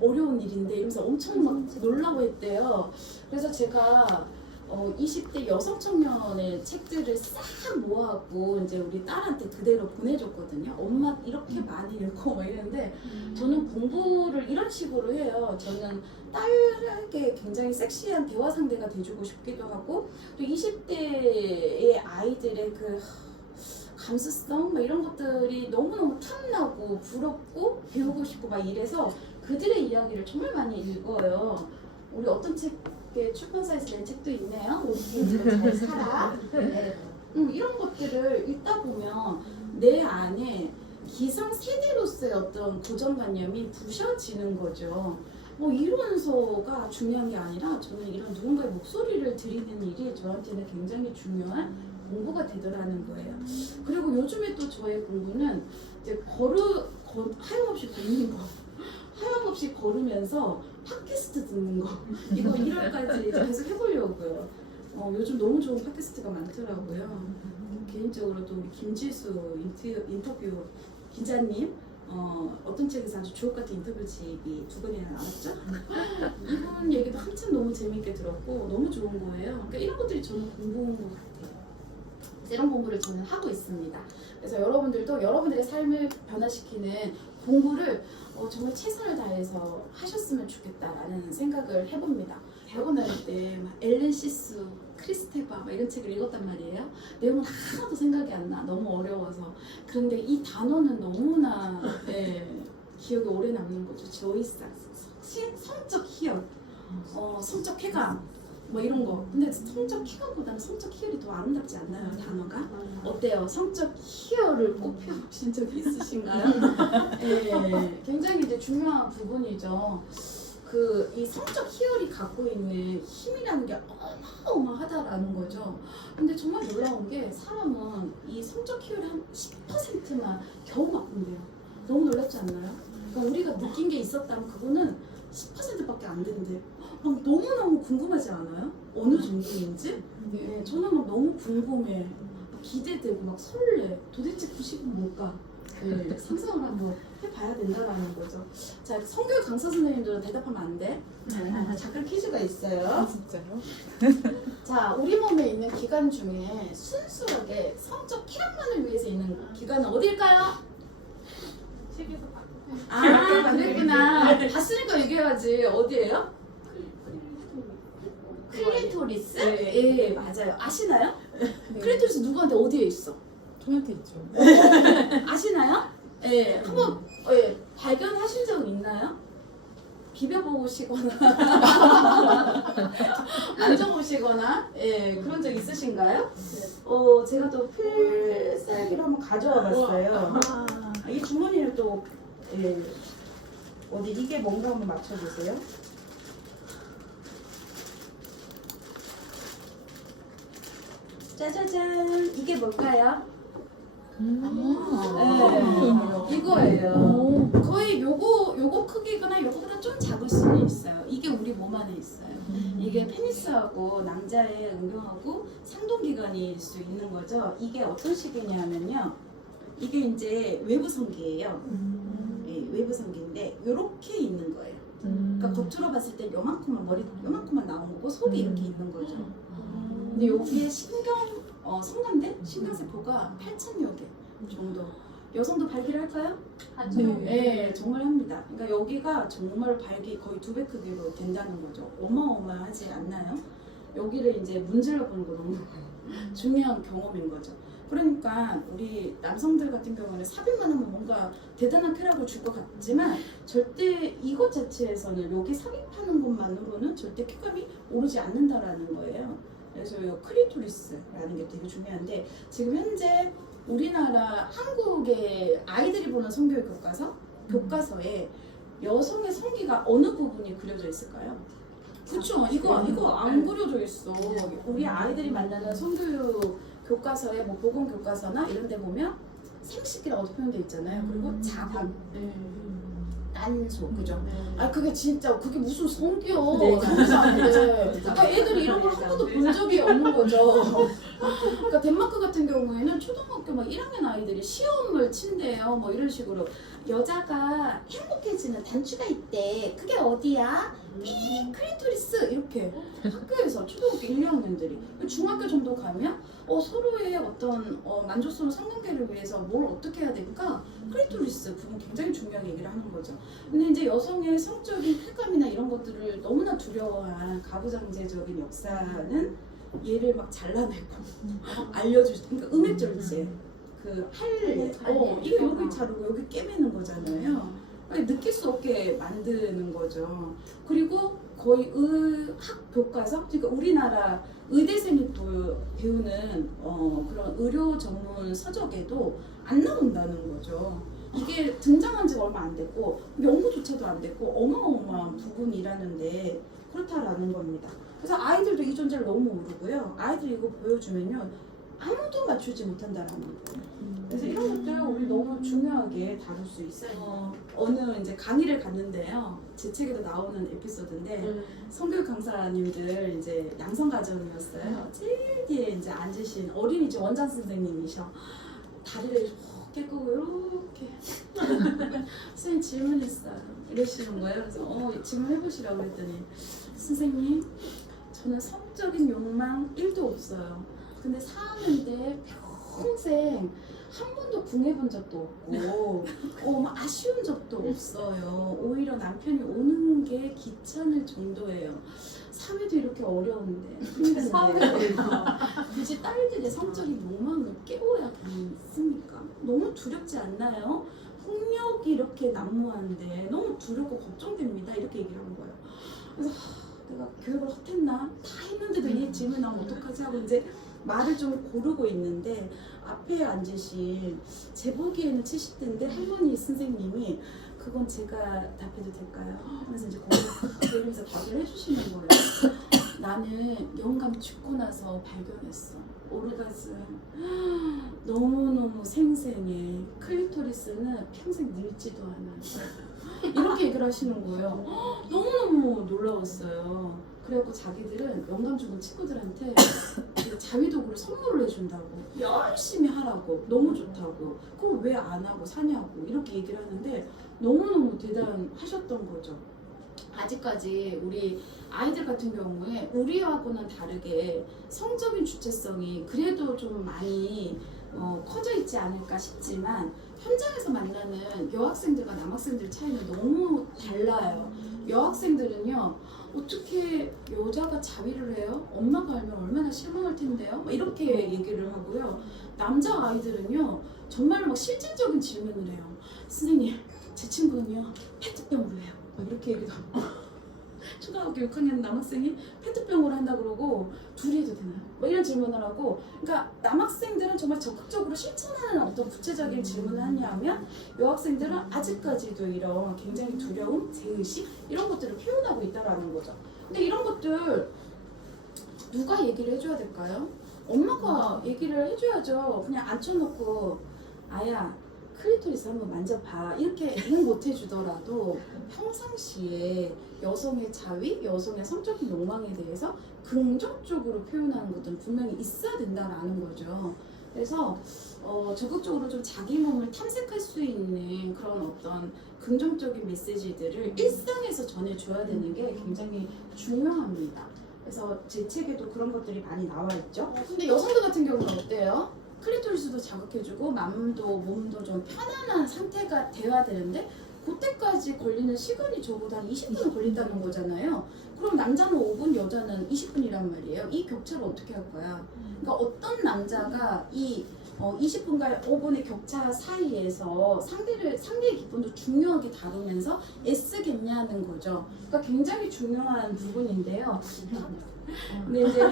어려운 일인데 이러면서 엄청 막 놀라고 했대요. 그래서 제가 20대 여성 청년의 책들을 싹 모아갖고 이제 우리 딸한테 그대로 보내줬거든요. 엄마 이렇게 많이 읽고 막 이랬는데 저는 공부를 이런 식으로 해요. 저는 딸에게 굉장히 섹시한 대화 상대가 돼주고 싶기도 하고 또 20대의 아이들의 그 감수성 막 이런 것들이 너무너무 탐나고 부럽고 배우고 싶고 막 이래서 그들의 이야기를 정말 많이 읽어요. 우리 어떤 책에 출판사에서 낸 책도 있네요. 우리 개인적으로 잘 살아. 네. 이런 것들을 읽다 보면 내 안에 기성세대로서의 어떤 고정관념이 부셔지는 거죠. 뭐 이론서가 중요한 게 아니라 저는 이런 누군가의 목소리를 들이는 일이 저한테는 굉장히 중요한 공부가 되더라는 거예요. 그리고 요즘에 또 저의 공부는 이제 하염없이 걷는 거, 하염없이 걸으면서 팟캐스트 듣는 거. 이거 1월까지 이제 계속 해보려고요. 요즘 너무 좋은 팟캐스트가 많더라고요. 개인적으로 또 우리 김지수 인터뷰 기자님 어떤 책에서 아주 주옥 같은 인터뷰집이 2권이나 나왔죠? 이분 얘기도 한참 너무 재밌게 들었고 너무 좋은 거예요. 그러니까 이런 것들이 저는 공부인 것 같아요. 그래서 이런 공부를 저는 하고 있습니다. 그래서 여러분들도 여러분들의 삶을 변화시키는 공부를 정말 최선을 다해서 하셨으면 좋겠다라는 생각을 해봅니다. 대학원 다닐 때 엘렌 시스, 크리스테바 막 이런 책을 읽었단 말이에요. 내용은 하나도 생각이 안 나. 너무 어려워서. 그런데 이 단어는 너무나 기억에 오래 남는 거죠. 조이스, 성적 희열, 성적 쾌감 뭐 이런 거. 근데 성적 쾌감보다는 성적 희열이 더 아름답지 않나요? 단어가? 어때요? 성적 희열을 꼽혀보신 적이 있으신가요? 굉장히 이제 중요한 부분이죠. 이 성적 희열이 갖고 있는 힘이라는 게 어마어마하다라는 거죠. 근데 정말 놀라운 게 사람은 이 성적 희열이 한 10%만 겨우 바꾼대요. 너무 놀랍지 않나요? 그러니까 우리가 느낀 게 있었다면 그거는 10%밖에 안 된대요. 막 너무너무 궁금하지 않아요? 어느 정도인지? 네, 저는 막 너무 궁금해. 막 기대되고 막 설레. 도대체 90은 뭘까? 네, 상상을 한번 해봐야 된다라는 거죠. 자, 성교육 강사 선생님들은 대답하면 안 돼. 잠깐 퀴즈가 있어요. 진짜요? 자, 우리 몸에 있는 기관 중에 순수하게 성적 쾌감만을 위해서 있는 기관은 어딜까요? 책에서 아, 그랬구나. 봤으니까 얘기해야지. 어디예요? 클리토리스? 예, 맞아요. 아시나요? 네. 클리토리스 누구한테 어디에 있어? 저한테 있죠. 아시나요? 예, 한번 발견하신 적 있나요? 비벼보시거나 만져보시거나 그런 적 있으신가요? 제가 또 필살기로 한번 가져와 봤어요. 이 주머니를 또 어디 이게 뭔가 한번 맞춰보세요. 짜자잔, 이게 뭘까요? 이거예요. 거의 요거 크기거나 요거보다 좀 작을 수는 있어요. 이게 우리 몸 안에 있어요. 이게 페니스하고 남자의 음경하고 상동기관일 수 있는 거죠. 이게 어떤 식이냐면요. 이게 이제 외부성기예요. 외부성기인데 요렇게 있는 거예요. 그러니까 겉으로 봤을 때 요만큼만 머리 요만큼만 나온 거고 속이 이렇게 있는 거죠. 근데 여기에 성관대 신경세포가 8,000여 개 정도. 여성도 발기를 할까요? 네, 정말 합니다. 그러니까 여기가 정말 발기 거의 2배 크기로 된다는 거죠. 어마어마하지 않나요? 여기를 이제 문질러 보는 거 너무 중요한 경험인 거죠. 그러니까 우리 남성들 같은 경우는 삽입만 하면 뭔가 대단한 쾌락을 줄 것 같지만 절대 이것 자체에서는 여기 삽입하는 것만으로는 절대 쾌감이 오르지 않는다라는 거예요. 그래서 이 클리토리스라는 게 되게 중요한데 지금 현재 우리나라 한국의 아이들이 보는 성교육 교과서에 여성의 성기가 어느 부분이 그려져 있을까요? 그렇죠. 이거 안 그려져 있어. 우리 아이들이 만나는 성교육 교과서에 뭐 보건 교과서나 이런 데 보면 생식기라고 표현돼 있잖아요. 그리고 자궁, 난소, 그죠? 아 그게 진짜 그게 무슨 성기야? 그러니까 애들이 이런 걸 한 번도 본 적이 없는 거죠. 그러니까 덴마크 같은 경우에는 초등학교 막 1학년 아이들이 시험을 친대요. 뭐 이런 식으로 여자가 행복해지는 단추가 있대. 그게 어디야? 이 클리토리스 이렇게 학교에서 초등학교 1, 2학년들이 중학교 정도 가면 서로의 어떤 만족스러운 성관계를 위해서 뭘 어떻게 해야 될까? 클리토리스 부분 굉장히 중요하게 얘기를 하는 거죠. 근데 이제 여성의 성적인 쾌감이나 이런 것들을 너무나 두려워한 가부장제적인 역사는 얘를 막 잘라내고 알려주지. 그러니까 음액절제. 이게 여기 자르고 여기 깨매는 거잖아요. 느낄 수 없게 만드는 거죠. 그리고 거의 의학 교과서, 그러니까 우리나라 의대생이 또 배우는 그런 의료 전문 서적에도 안 나온다는 거죠. 이게 등장한 지가 얼마 안 됐고 연구조차도 안 됐고 어마어마한 부분이라는데 그렇다라는 겁니다. 그래서 아이들도 이 존재를 너무 모르고요. 아이들이 이거 보여주면요 아무도 맞추지 못한다라는 거예요. 그래서 이런 것들 우리 너무 중요하게 다룰 수 있어요. 어느 이제 강의를 갔는데요. 제 책에도 나오는 에피소드인데 성교육 강사님들 이제 양성가정이었어요. 제일 뒤에 이제 앉으신 어린이집 원장 선생님이셔. 다리를 깨고 이렇게 선생님 질문했어요. 이러시는 거예요. 그래서 질문해보시라고 했더니 선생님 저는 성적인 욕망 1도 없어요. 근데 사는데 평생 한 번도 궁해본 적도 없고 막 아쉬운 적도 없어요. 오히려 남편이 오는 게 귀찮을 정도예요. 사회도 이렇게 어려운데 힘든데 굳이 딸들의 성적인 욕망을 깨워야겠습니까? 너무 두렵지 않나요? 폭력이 이렇게 난무하는데 너무 두렵고 걱정됩니다. 이렇게 얘기를 한 거예요. 그래서 내가 교육을 헛했나? 다 했는데도 이 질문 나면 어떡하지 하고 이제 말을 좀 고르고 있는데 앞에 앉으신 제 보기에는 70대인데 할머니 선생님이 그건 제가 답해도 될까요? 하면서 이제 거기서 답을 해주시는 거예요. 나는 영감 죽고 나서 발견했어. 오르가즘 너무너무 생생해. 클리토리스는 평생 늙지도 않아. 이렇게 얘기를 하시는 거예요. 너무너무 놀라웠어요. 그래갖고 자기들은 영감 죽은 친구들한테 자위도구를 선물을 해준다고 열심히 하라고 너무 좋다고 그걸 왜 안 하고 사냐고 이렇게 얘기를 하는데 너무너무 대단하셨던 거죠. 아직까지 우리 아이들 같은 경우에 우리하고는 다르게 성적인 주체성이 그래도 좀 많이 커져 있지 않을까 싶지만 현장에서 만나는 여학생들과 남학생들 차이는 너무 달라요. 여학생들은요 어떻게 여자가 자위를 해요? 엄마가 알면 얼마나 실망할 텐데요? 막 이렇게 얘기를 하고요. 남자 아이들은요 정말로 막 실질적인 질문을 해요. 선생님 제 친구는요 페트병으로 해요. 막 이렇게 얘기도 하고 초등학교 6학년 남학생이 페트병으로 한다 그러고 둘이 해도 되나요? 뭐 이런 질문을 하고 그러니까 남학생들은 정말 적극적으로 실천하는 어떤 구체적인 질문을 하냐면 여학생들은 아직까지도 이런 굉장히 두려움, 제의식 이런 것들을 표현하고 있다는 거죠. 근데 이런 것들 누가 얘기를 해줘야 될까요? 엄마가 얘기를 해줘야죠. 그냥 앉혀놓고 아야 클리토리스 한번 만져봐 이렇게 얘기는 못 해주더라도 평상시에 여성의 자위, 여성의 성적인 욕망에 대해서 긍정적으로 표현하는 것들은 분명히 있어야 된다는 거죠. 그래서 적극적으로 좀 자기 몸을 탐색할 수 있는 그런 어떤 긍정적인 메시지들을 일상에서 전해줘야 되는 게 굉장히 중요합니다. 그래서 제 책에도 그런 것들이 많이 나와 있죠. 근데 여성들 같은 경우는 어때요? 클리토리스도 자극해주고 마음도 몸도 좀 편안한 상태가 돼야 되는데 그때까지 걸리는 시간이 적어도 한 20분은 걸린다는 거잖아요. 그럼 남자는 5분, 여자는 20분이란 말이에요. 이 격차를 어떻게 할 거야? 그러니까 어떤 남자가 이 20분과 5분의 격차 사이에서 상대의 기분도 중요하게 다루면서 애쓰겠냐는 거죠. 그러니까 굉장히 중요한 부분인데요. 근데 이제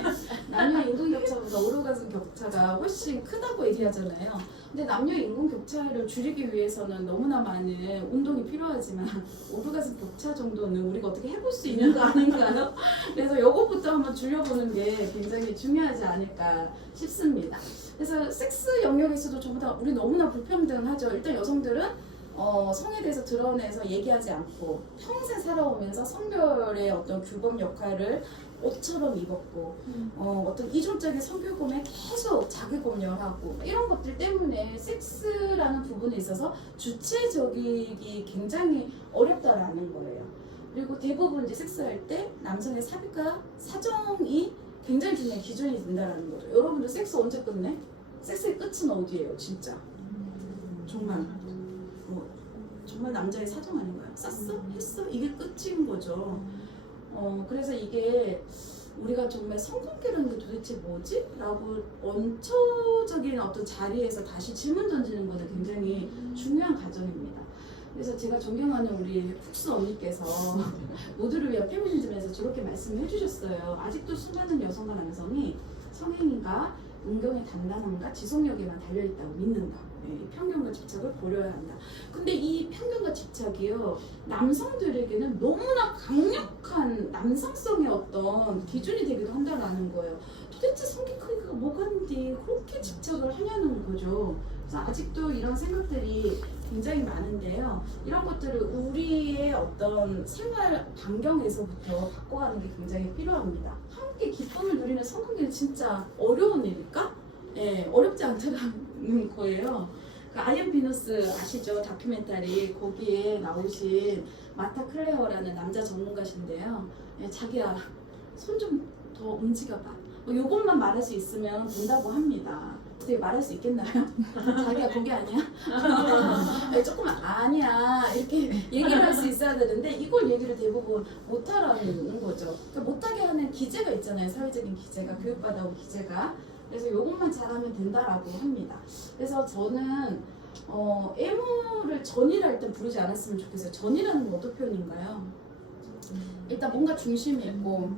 남녀 인구 격차보다 오르가즘 격차가 훨씬 크다고 얘기하잖아요. 근데 남녀 인구 격차를 줄이기 위해서는 너무나 많은 운동이 필요하지만 오르가즘 격차 정도는 우리가 어떻게 해볼 수 있는 거 아닌가요? 그래서 이것부터 한번 줄여보는 게 굉장히 중요하지 않을까 싶습니다. 그래서 섹스 영역에서도 전부 다 우리 너무나 불평등하죠. 일단 여성들은 성에 대해서 드러내서 얘기하지 않고 평생 살아오면서 성별의 어떤 규범 역할을 옷처럼 입었고 어떤 이중적인 성교육에 계속 자기검열하고 이런 것들 때문에 섹스라는 부분에 있어서 주체적이기 굉장히 어렵다라는 거예요. 그리고 대부분 이제 섹스할 때 남성의 삽입과 사정이 굉장히 중요한 기준이 된다는 거죠. 여러분들 섹스 언제 끝내? 섹스의 끝은 어디예요, 진짜? 정말 정말 남자의 사정 아닌가요? 쌌어? 했어? 이게 끝인 거죠. 그래서 이게 우리가 정말 성관계라는 게 도대체 뭐지? 라고 원초적인 어떤 자리에서 다시 질문 던지는 거는 굉장히 중요한 과정입니다. 그래서 제가 존경하는 우리 훅스 언니께서 모두를 위한 페미니즘에서 저렇게 말씀을 해주셨어요. 아직도 수많은 여성과 남성이 성행위가 운경의 단단함과 지속력에만 달려있다고 믿는다. 네, 편견과 집착을 고려해야 한다. 근데 이 편견과 집착이요, 남성들에게는 너무나 강력한 남성성의 어떤 기준이 되기도 한다라는 거예요. 도대체 성기 크기가 뭐가는데 그렇게 집착을 하냐는 거죠. 그래서 아직도 이런 생각들이 굉장히 많은데요. 이런 것들을 우리의 어떤 생활 반경에서부터 바꿔가는 게 굉장히 필요합니다. 함께 기쁨을 누리는 성관계는 진짜 어려운 일일까? 네, 어렵지 않다는 거예요. 그 아이언 비너스 아시죠? 다큐멘터리 거기에 나오신 마타 클레어라는 남자 전문가신데요. 네, 자기야 손 좀 더 움직여봐. 요것만 말할 수 있으면 된다고 합니다. 어떻게 말할 수 있겠나요? 자기야 거기 아니야? 아니, 조금 아니야 이렇게 얘기를 할 수 있어야 되는데 이걸 얘기를 대부분 못하라는 거죠. 그러니까 못하게 하는 기제가 있잖아요. 사회적인 기제가, 교육받아온 기제가. 그래서 요것만 잘하면 된다라고 합니다. 그래서 저는 애무를 전이라 일단 부르지 않았으면 좋겠어요. 전이라는 건 어떤 표현인가요? 일단 뭔가 중심이 있고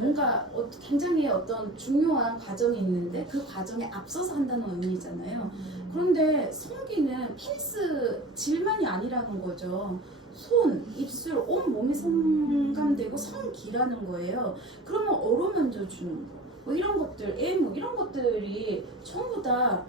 뭔가 굉장히 어떤 중요한 과정이 있는데 그 과정에 앞서서 한다는 의미잖아요. 그런데 성기는 페니스 질만이 아니라는 거죠. 손, 입술, 온 몸이 성감되고 성기라는 거예요. 그러면 어루만져 주는 거, 뭐 이런 것들, 애무 이런 것들이 전부 다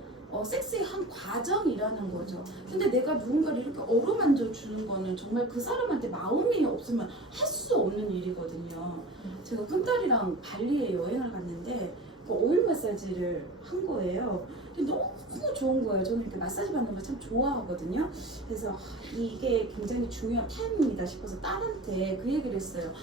섹스의 한 과정이라는 거죠. 근데 내가 누군가를 이렇게 어루만져 주는 거는 정말 그 사람한테 마음이 없으면 할 수 없는 일이거든요. 제가 큰딸이랑 발리에 여행을 갔는데 그 오일 마사지를 한 거예요. 근데 너무 좋은 거예요. 저는 이렇게 마사지 받는 거 참 좋아하거든요. 그래서 이게 굉장히 중요한 타이밍이다 싶어서 딸한테 그 얘기를 했어요.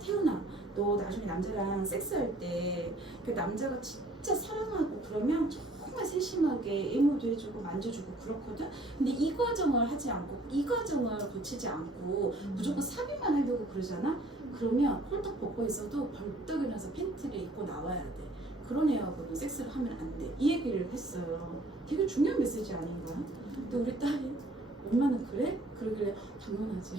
태훈아, 너 나중에 남자랑 섹스할 때 그 남자가 진짜 사랑하고 그러면 정말 세심하게 애무도 해주고 만져주고 그렇거든. 근데 이 과정을 하지 않고 이 과정을 거치지 않고 무조건 삽입만 하려고 그러잖아. 그러면 홀딱 벗고 있어도 벌떡 일어나서 팬티를 입고 나와야 돼. 그런 애하고는 섹스를 하면 안 돼. 이 얘기를 했어요. 되게 중요한 메시지 아닌가? 근데 우리 딸이 엄마는 그래? 그래 당연하지.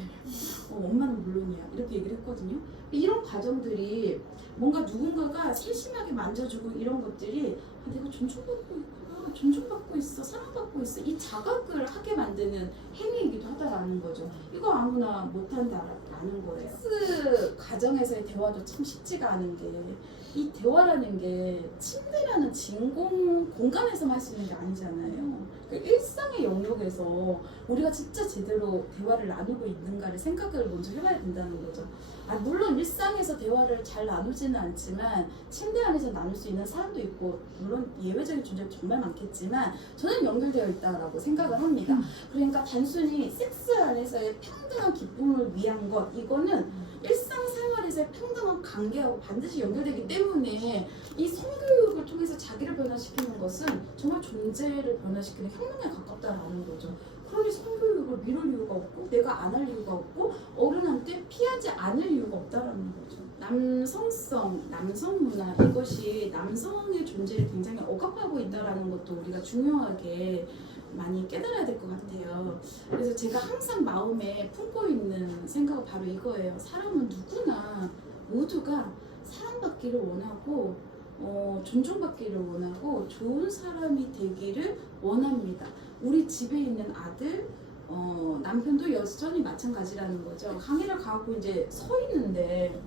엄마는 물론이야. 이렇게 얘기를 했거든요. 이런 과정들이 뭔가 누군가가 세심하게 만져주고 이런 것들이 내가 존중받고 있구나, 존중받고 있어, 사랑받고 있어, 이 자각을 하게 만드는 행위이기도 하다라는 거죠. 이거 아무나 못한다라는 거예요. 섹스 과정에서의 대화도 참 쉽지가 않은 게, 이 대화라는 게 침대라는 진공 공간에서만 할 수 있는 게 아니잖아요. 그 일상의 영역에서 우리가 진짜 제대로 대화를 나누고 있는가를 생각을 먼저 해봐야 된다는 거죠. 물론 일상에서 대화를 잘 나누지는 않지만 침대 안에서 나눌 수 있는 사람도 있고, 물론 예외적인 존재가 정말 많겠지만 저는 연결되어 있다라고 생각을 합니다. 그러니까 단순히 섹스 안에서의 평등한 기쁨을 위한 것, 이거는 일상생활에서의 평등한 관계하고 반드시 연결되기 때문에 이 성교육을 통해서 자기를 변화시키는 것은 정말 존재를 변화시키는 혁명에 가깝다라는 거죠. 그러니 성교육을 미룰 이유가 없고 내가 안 할 이유가 없고 어른한테 피하지 않을 이유가 없다라는 거죠. 남성성, 남성 문화, 이것이 남성의 존재를 굉장히 억압하고 있다라는 것도 우리가 중요하게 많이 깨달아야 될 것 같아요. 그래서 제가 항상 마음에 품고 있는 생각은 바로 이거예요. 사람은 누구나 모두가 사랑받기를 원하고 존중받기를 원하고 좋은 사람이 되기를 원합니다. 우리 집에 있는 아들, 남편도 여전히 마찬가지라는 거죠. 강의를 가고 이제 서 있는데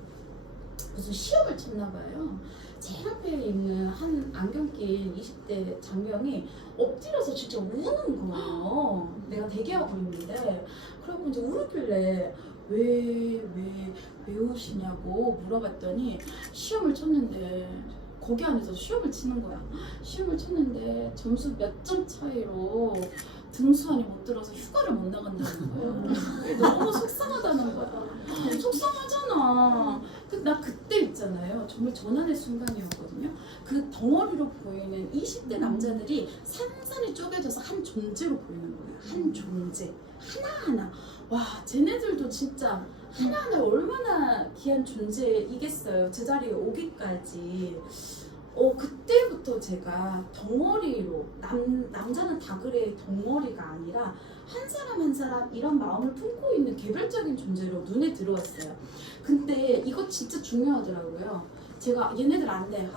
무슨 시험을 쳤나 봐요. 제 앞에 있는 한 안경 낀 20대 장병이 엎드려서 진짜 우는 거예요. 내가 대기하고 있는데. 그러고 이제 울길래 왜 우시냐고 물어봤더니 시험을 쳤는데, 거기 안에서 시험을 치는 거야. 시험을 쳤는데 점수 몇 점 차이로 등수안이 못 들어서 휴가를 못 나간다는 거예요. 너무 속상하다는 거야. 속상하잖아. 나 그때 있잖아요. 정말 전환의 순간이었거든요. 그 덩어리로 보이는 20대 남자들이 산산이 쪼개져서 한 존재로 보이는 거예요. 한 존재. 하나하나. 와 쟤네들도 진짜 하나하나 얼마나 귀한 존재이겠어요. 제 자리에 오기까지. 그때부터 제가 덩어리로 남자는 다 그래 덩어리가 아니라 한 사람 한 사람 이런 마음을 품고 있는 개별적인 존재로 눈에 들어왔어요. 근데 이거 진짜 중요하더라고요. 제가 얘네들 안 돼.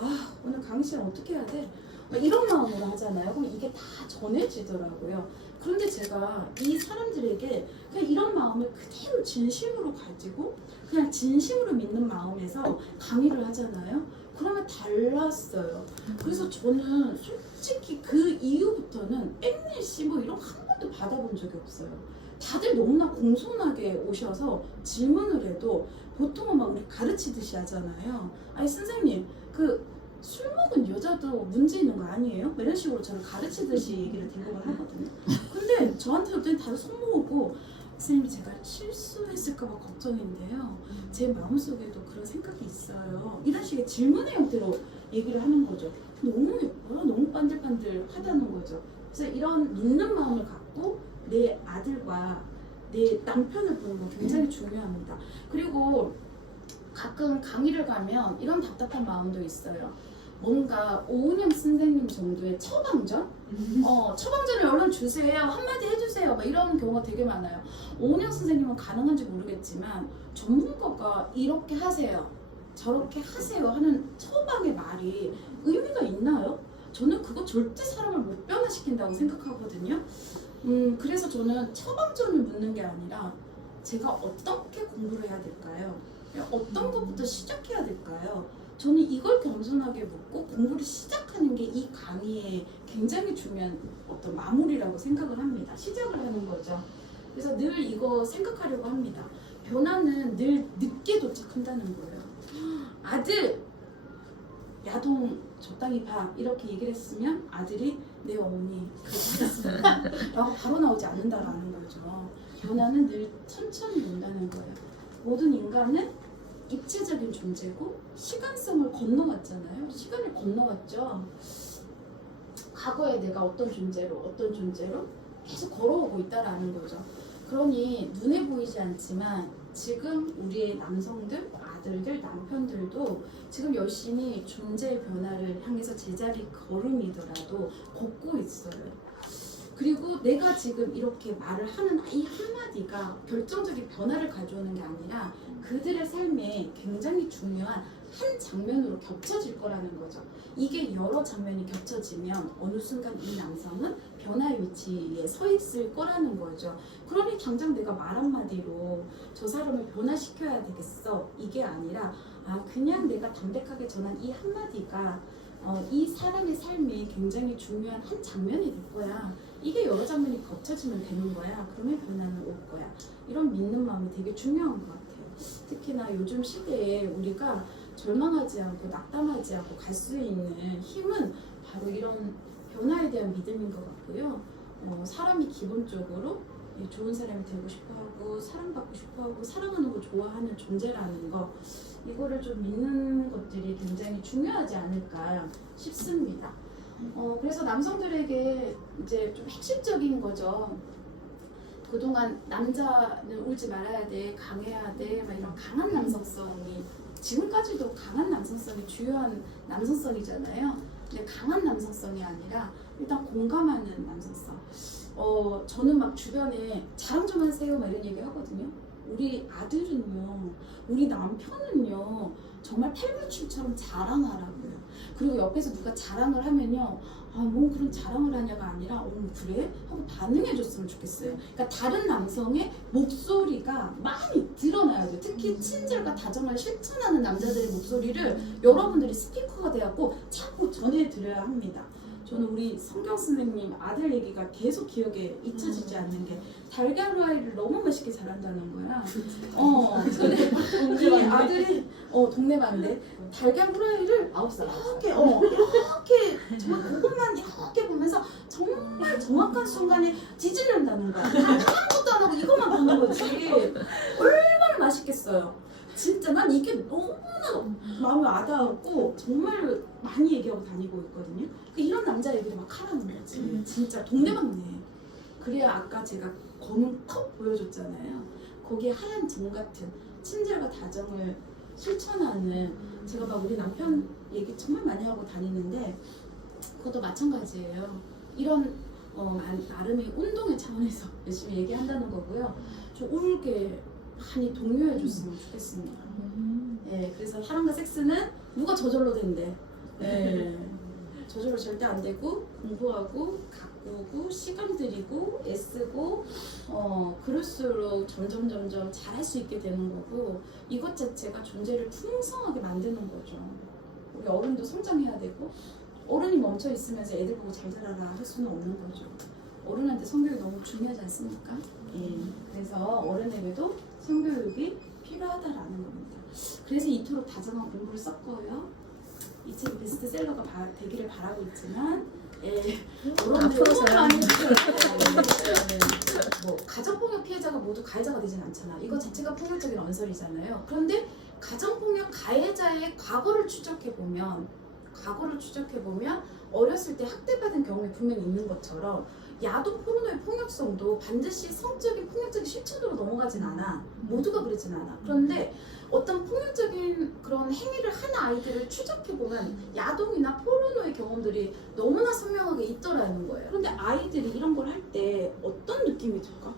오늘 강의 시간 어떻게 해야 돼? 막 이런 마음으로 하잖아요. 그럼 이게 다 전해지더라고요. 그런데 제가 이 사람들에게 그냥 이런 마음을 그대로 진심으로 가지고 그냥 진심으로 믿는 마음에서 강의를 하잖아요. 그러면 달랐어요. 그래서 저는 솔직히 그 이후부터는 앵일씨 뭐 이런 거 한 번도 받아본 적이 없어요. 다들 너무나 공손하게 오셔서 질문을 해도 보통은 막 우리 가르치듯이 하잖아요. 아니 선생님 술 먹은 여자도 문제 있는 거 아니에요? 이런 식으로 저를 가르치듯이 얘기를 대부분 하거든요. 근데 저한테 어떤 다들 손 모으고 선생님 제가 실수했을까봐 걱정인데요. 제 마음속에도 그런 생각이 있어요. 이런 식의 질문의 형태로 얘기를 하는 거죠. 너무 예뻐요. 너무 반들반들하다는 거죠. 그래서 이런 믿는 마음을 갖고 내 아들과 내 남편을 보는 건 굉장히 중요합니다. 그리고 가끔 강의를 가면 이런 답답한 마음도 있어요. 뭔가 오은영 선생님 정도의 처방전? 처방전을 얼른 주세요. 한마디 해주세요. 막 이런 경우가 되게 많아요. 오은영 선생님은 가능한지 모르겠지만 전문가가 이렇게 하세요. 저렇게 하세요 하는 처방의 말이 의미가 있나요? 저는 그거 절대 사람을 못 변화시킨다고 생각하거든요. 그래서 저는 처방전을 묻는 게 아니라 제가 어떻게 공부를 해야 될까요? 어떤 것부터 시작해야 될까요? 저는 이걸 겸손하게 묻고 공부를 시작하는 게 이 강의의 굉장히 중요한 어떤 마무리라고 생각을 합니다. 시작을 하는 거죠. 그래서 늘 이거 생각하려고 합니다. 변화는 늘 늦게 도착한다는 거예요. 아들! 야동 적당히 봐. 이렇게 얘기를 했으면 아들이 네 어머니 그렇습니다. 라고 바로 나오지 않는다라는 거죠. 변화는 늘 천천히 온다는 거예요. 모든 인간은 입체적인 존재고 시간성을 건너왔잖아요. 시간을 건너왔죠. 과거에 내가 어떤 존재로 계속 걸어오고 있다라는 거죠. 그러니 눈에 보이지 않지만 지금 우리의 남성들, 아들들, 남편들도 지금 열심히 존재의 변화를 향해서 제자리 걸음이더라도 걷고 있어요. 그리고 내가 지금 이렇게 말을 하는 이 한마디가 결정적인 변화를 가져오는 게 아니라 그들의 삶에 굉장히 중요한 한 장면으로 겹쳐질 거라는 거죠. 이게 여러 장면이 겹쳐지면 어느 순간 이 남성은 변화의 위치에 서 있을 거라는 거죠. 그러니 당장 내가 말 한마디로 저 사람을 변화시켜야 되겠어. 이게 아니라 그냥 내가 담백하게 전한 이 한마디가 이 사람의 삶에 굉장히 중요한 한 장면이 될 거야. 이게 여러 장면이 겹쳐지면 되는 거야. 그러면 변화는 올 거야. 이런 믿는 마음이 되게 중요한 것 같아요. 특히나 요즘 시대에 우리가 절망하지 않고 낙담하지 않고 갈 수 있는 힘은 바로 이런 변화에 대한 믿음인 것 같고요. 사람이 기본적으로 좋은 사람이 되고 싶어하고 사랑받고 싶어하고 사랑하는 거 좋아하는 존재라는 거, 이거를 좀 믿는 것들이 굉장히 중요하지 않을까 싶습니다. 그래서 남성들에게 이제 좀 핵심적인 거죠. 그동안 남자는 울지 말아야 돼, 강해야 돼, 막 이런 강한 남성성이 지금까지도 강한 남성성이 주요한 남성성이잖아요. 근데 강한 남성성이 아니라 일단 공감하는 남성성. 저는 막 주변에 자랑 좀 하세요 막 이런 얘기 하거든요. 우리 아들은요, 우리 남편은요 정말 탈불출처럼 자랑하라고요. 그리고 옆에서 누가 자랑을 하면요, 뭐 그런 자랑을 하냐가 아니라 그래? 하고 반응해줬으면 좋겠어요. 그러니까 다른 남성의 목소리가 많이 드러나야 돼요. 특히 친절과 다정을 실천하는 남자들의 목소리를 여러분들이 스피커가 되었고 자꾸 전해드려야 합니다. 저는 우리 성경 선생님 아들 얘기가 계속 기억에 잊혀지지 않는 게 달걀 후라이를 너무 맛있게 잘한다는 거야. 근데 이 아들이 동네반대 달걀 후라이를 9살. 이렇게 정말 그것만 이렇게 보면서 정말 정확한 순간에 지지는다는 거야. 아무것도 안 하고 이것만 보는 거지. 얼마나 맛있겠어요. 진짜 난 이게 너무나 마음에 와닿았고 정말 많이 얘기하고 다니고 있거든요. 이런 남자 얘기를 막 하라는 거지. 진짜 동네방네. 그래야 아까 제가 검은 컵 보여줬잖아요. 거기에 하얀 등 같은 친절과 다정을 실천하는, 제가 막 우리 남편 얘기 정말 많이 하고 다니는데 그것도 마찬가지예요. 이런 나름의 운동의 차원에서 열심히 얘기한다는 거고요. 좀 울게 많이 독려해 줬으면 좋겠습니다. 네, 그래서 사랑과 섹스는 누가 저절로 된대. 네. 저절로 절대 안 되고, 공부하고 가꾸고 시간 들이고 애쓰고 그럴수록 점점 잘할 수 있게 되는 거고, 이것 자체가 존재를 풍성하게 만드는 거죠. 우리 어른도 성장해야 되고, 어른이 멈춰 있으면서 애들 보고 잘 자라라 할 수는 없는 거죠. 어른한테 성교육이 너무 중요하지 않습니까? 예. 그래서 어른에게도 성교육이 필요하다라는 겁니다. 그래서 이토록 다정한 공부를 썼고요. 이 책이 베스트셀러가 되기를 바라고 있지만, 앞으로서야. 뭐 가정폭력 피해자가 모두 가해자가 되진 않잖아. 이거 자체가 폭력적인 언설이잖아요. 그런데 가정폭력 가해자의 과거를 추적해 보면 어렸을 때 학대받은 경험이 분명히 있는 것처럼 야동 포르노의 폭력성도 반드시 성적인 폭력적인 실천으로 넘어가진 않아. 모두가 그러진 않아. 그런데 어떤 폭력적인 그런 행위를 한 아이들을 추적해보면 야동이나 포르노의 경험들이 너무나 선명하게 있더라는 거예요. 그런데 아이들이 이런 걸 할 때 어떤 느낌이 들까?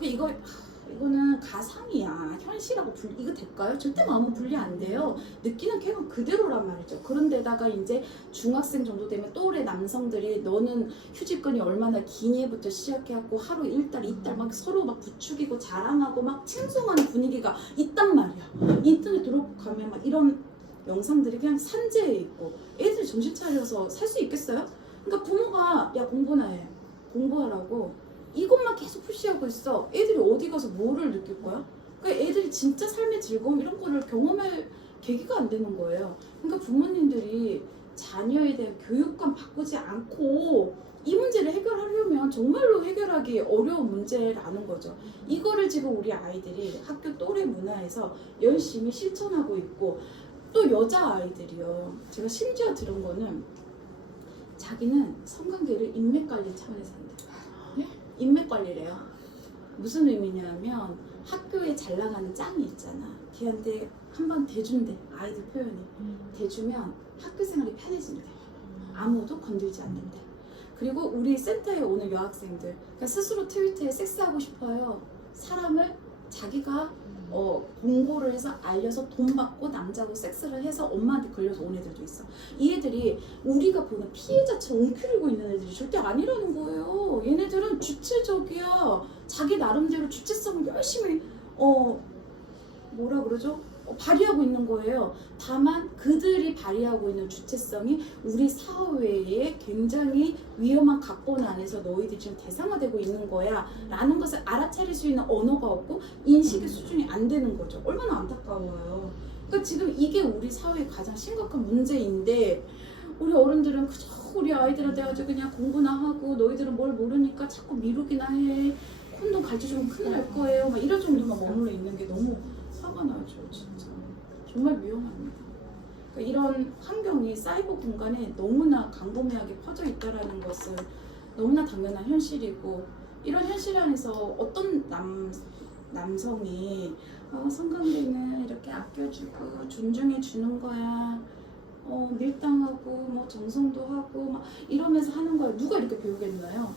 이거는 가상이야. 현실하고 이거 될까요? 절대 마음은 분리 안 돼요. 느끼는 쾌감 그대로란 말이죠. 그런데다가 이제 중학생 정도 되면 또래 남성들이 너는 휴지끈이 얼마나 기니부터 시작해갖고 하루 1달, 2달 막 서로 막 부추기고 자랑하고 막 칭송하는 분위기가 있단 말이야. 인터넷 들어가면 막 이런 영상들이 그냥 산재해 있고, 애들이 정신 차려서 살 수 있겠어요? 그러니까 부모가 야 공부나 해. 공부하라고 이것만 계속 푸시하고 있어. 애들이 어디 가서 뭐를 느낄 거야? 그러니까 애들이 진짜 삶의 즐거움 이런 거를 경험할 계기가 안 되는 거예요. 그러니까 부모님들이 자녀에 대한 교육관 바꾸지 않고 이 문제를 해결하려면 정말로 해결하기 어려운 문제라는 거죠. 이거를 지금 우리 아이들이 학교 또래 문화에서 열심히 실천하고 있고, 또 여자아이들이요. 제가 심지어 들은 거는 자기는 성관계를 인맥관리 차원에서 한다. 인맥 관리래요. 무슨 의미냐면 학교에 잘 나가는 짱이 있잖아. 걔한테 한번 대준대. 아이들 표현이. 대주면 학교 생활이 편해진대. 아무도 건들지 않는데. 그리고 우리 센터에 오는 여학생들, 그러니까 스스로 트위터에 섹스하고 싶어요. 사람을 자기가 공고를 해서 알려서 돈 받고 남자하고 섹스를 해서 엄마한테 걸려서 온 애들도 있어. 이 애들이 우리가 보는 피해자처럼 웅크리고 있는 애들이 절대 아니라는 거예요. 얘네들은 주체적이야. 자기 나름대로 주체성을 열심히 뭐라 그러죠? 발휘하고 있는 거예요. 다만 그들이 발휘하고 있는 주체성이 우리 사회에 굉장히 위험한 각본 안에서 너희들이 지금 대상화되고 있는 거야 라는 것을 알아차릴 수 있는 언어가 없고 인식의 수준이 안 되는 거죠. 얼마나 안타까워요. 그러니까 지금 이게 우리 사회의 가장 심각한 문제인데, 우리 어른들은 그저 우리 아이들한테 아주 그냥 공부나 하고 너희들은 뭘 모르니까 자꾸 미루기나 해. 콘돔 가르쳐주면 큰일 날 거예요. 막 이런 정도만 머물러 있는 게 너무 화가 나죠. 진짜 정말 위험합니다. 그러니까 이런 환경이 사이버 공간에 너무나 광범위하게 퍼져 있다라는 것은 너무나 당연한 현실이고, 이런 현실 안에서 어떤 남성이 성관계는 이렇게 아껴주고 존중해 주는 거야, 밀당하고 뭐 정성도 하고 막 이러면서 하는 거야. 누가 이렇게 교육했나요?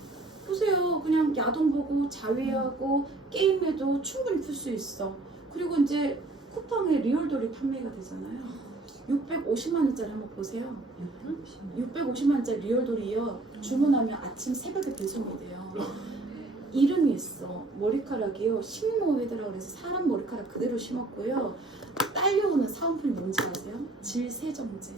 보세요. 그냥 야동 보고 자위하고 게임해도 충분히 풀 수 있어. 그리고 이제 쿠팡에 리얼돌이 판매가 되잖아요. 650만 원짜리 한번 보세요. 650만 원짜리 리얼돌이요. 주문하면 아침 새벽에 배송이 돼요. 이름이 있어. 머리카락이요. 식모헤드라고 해서 사람 머리카락 그대로 심었고요. 딸려오는 사은품이 뭔지 아세요? 질세정제.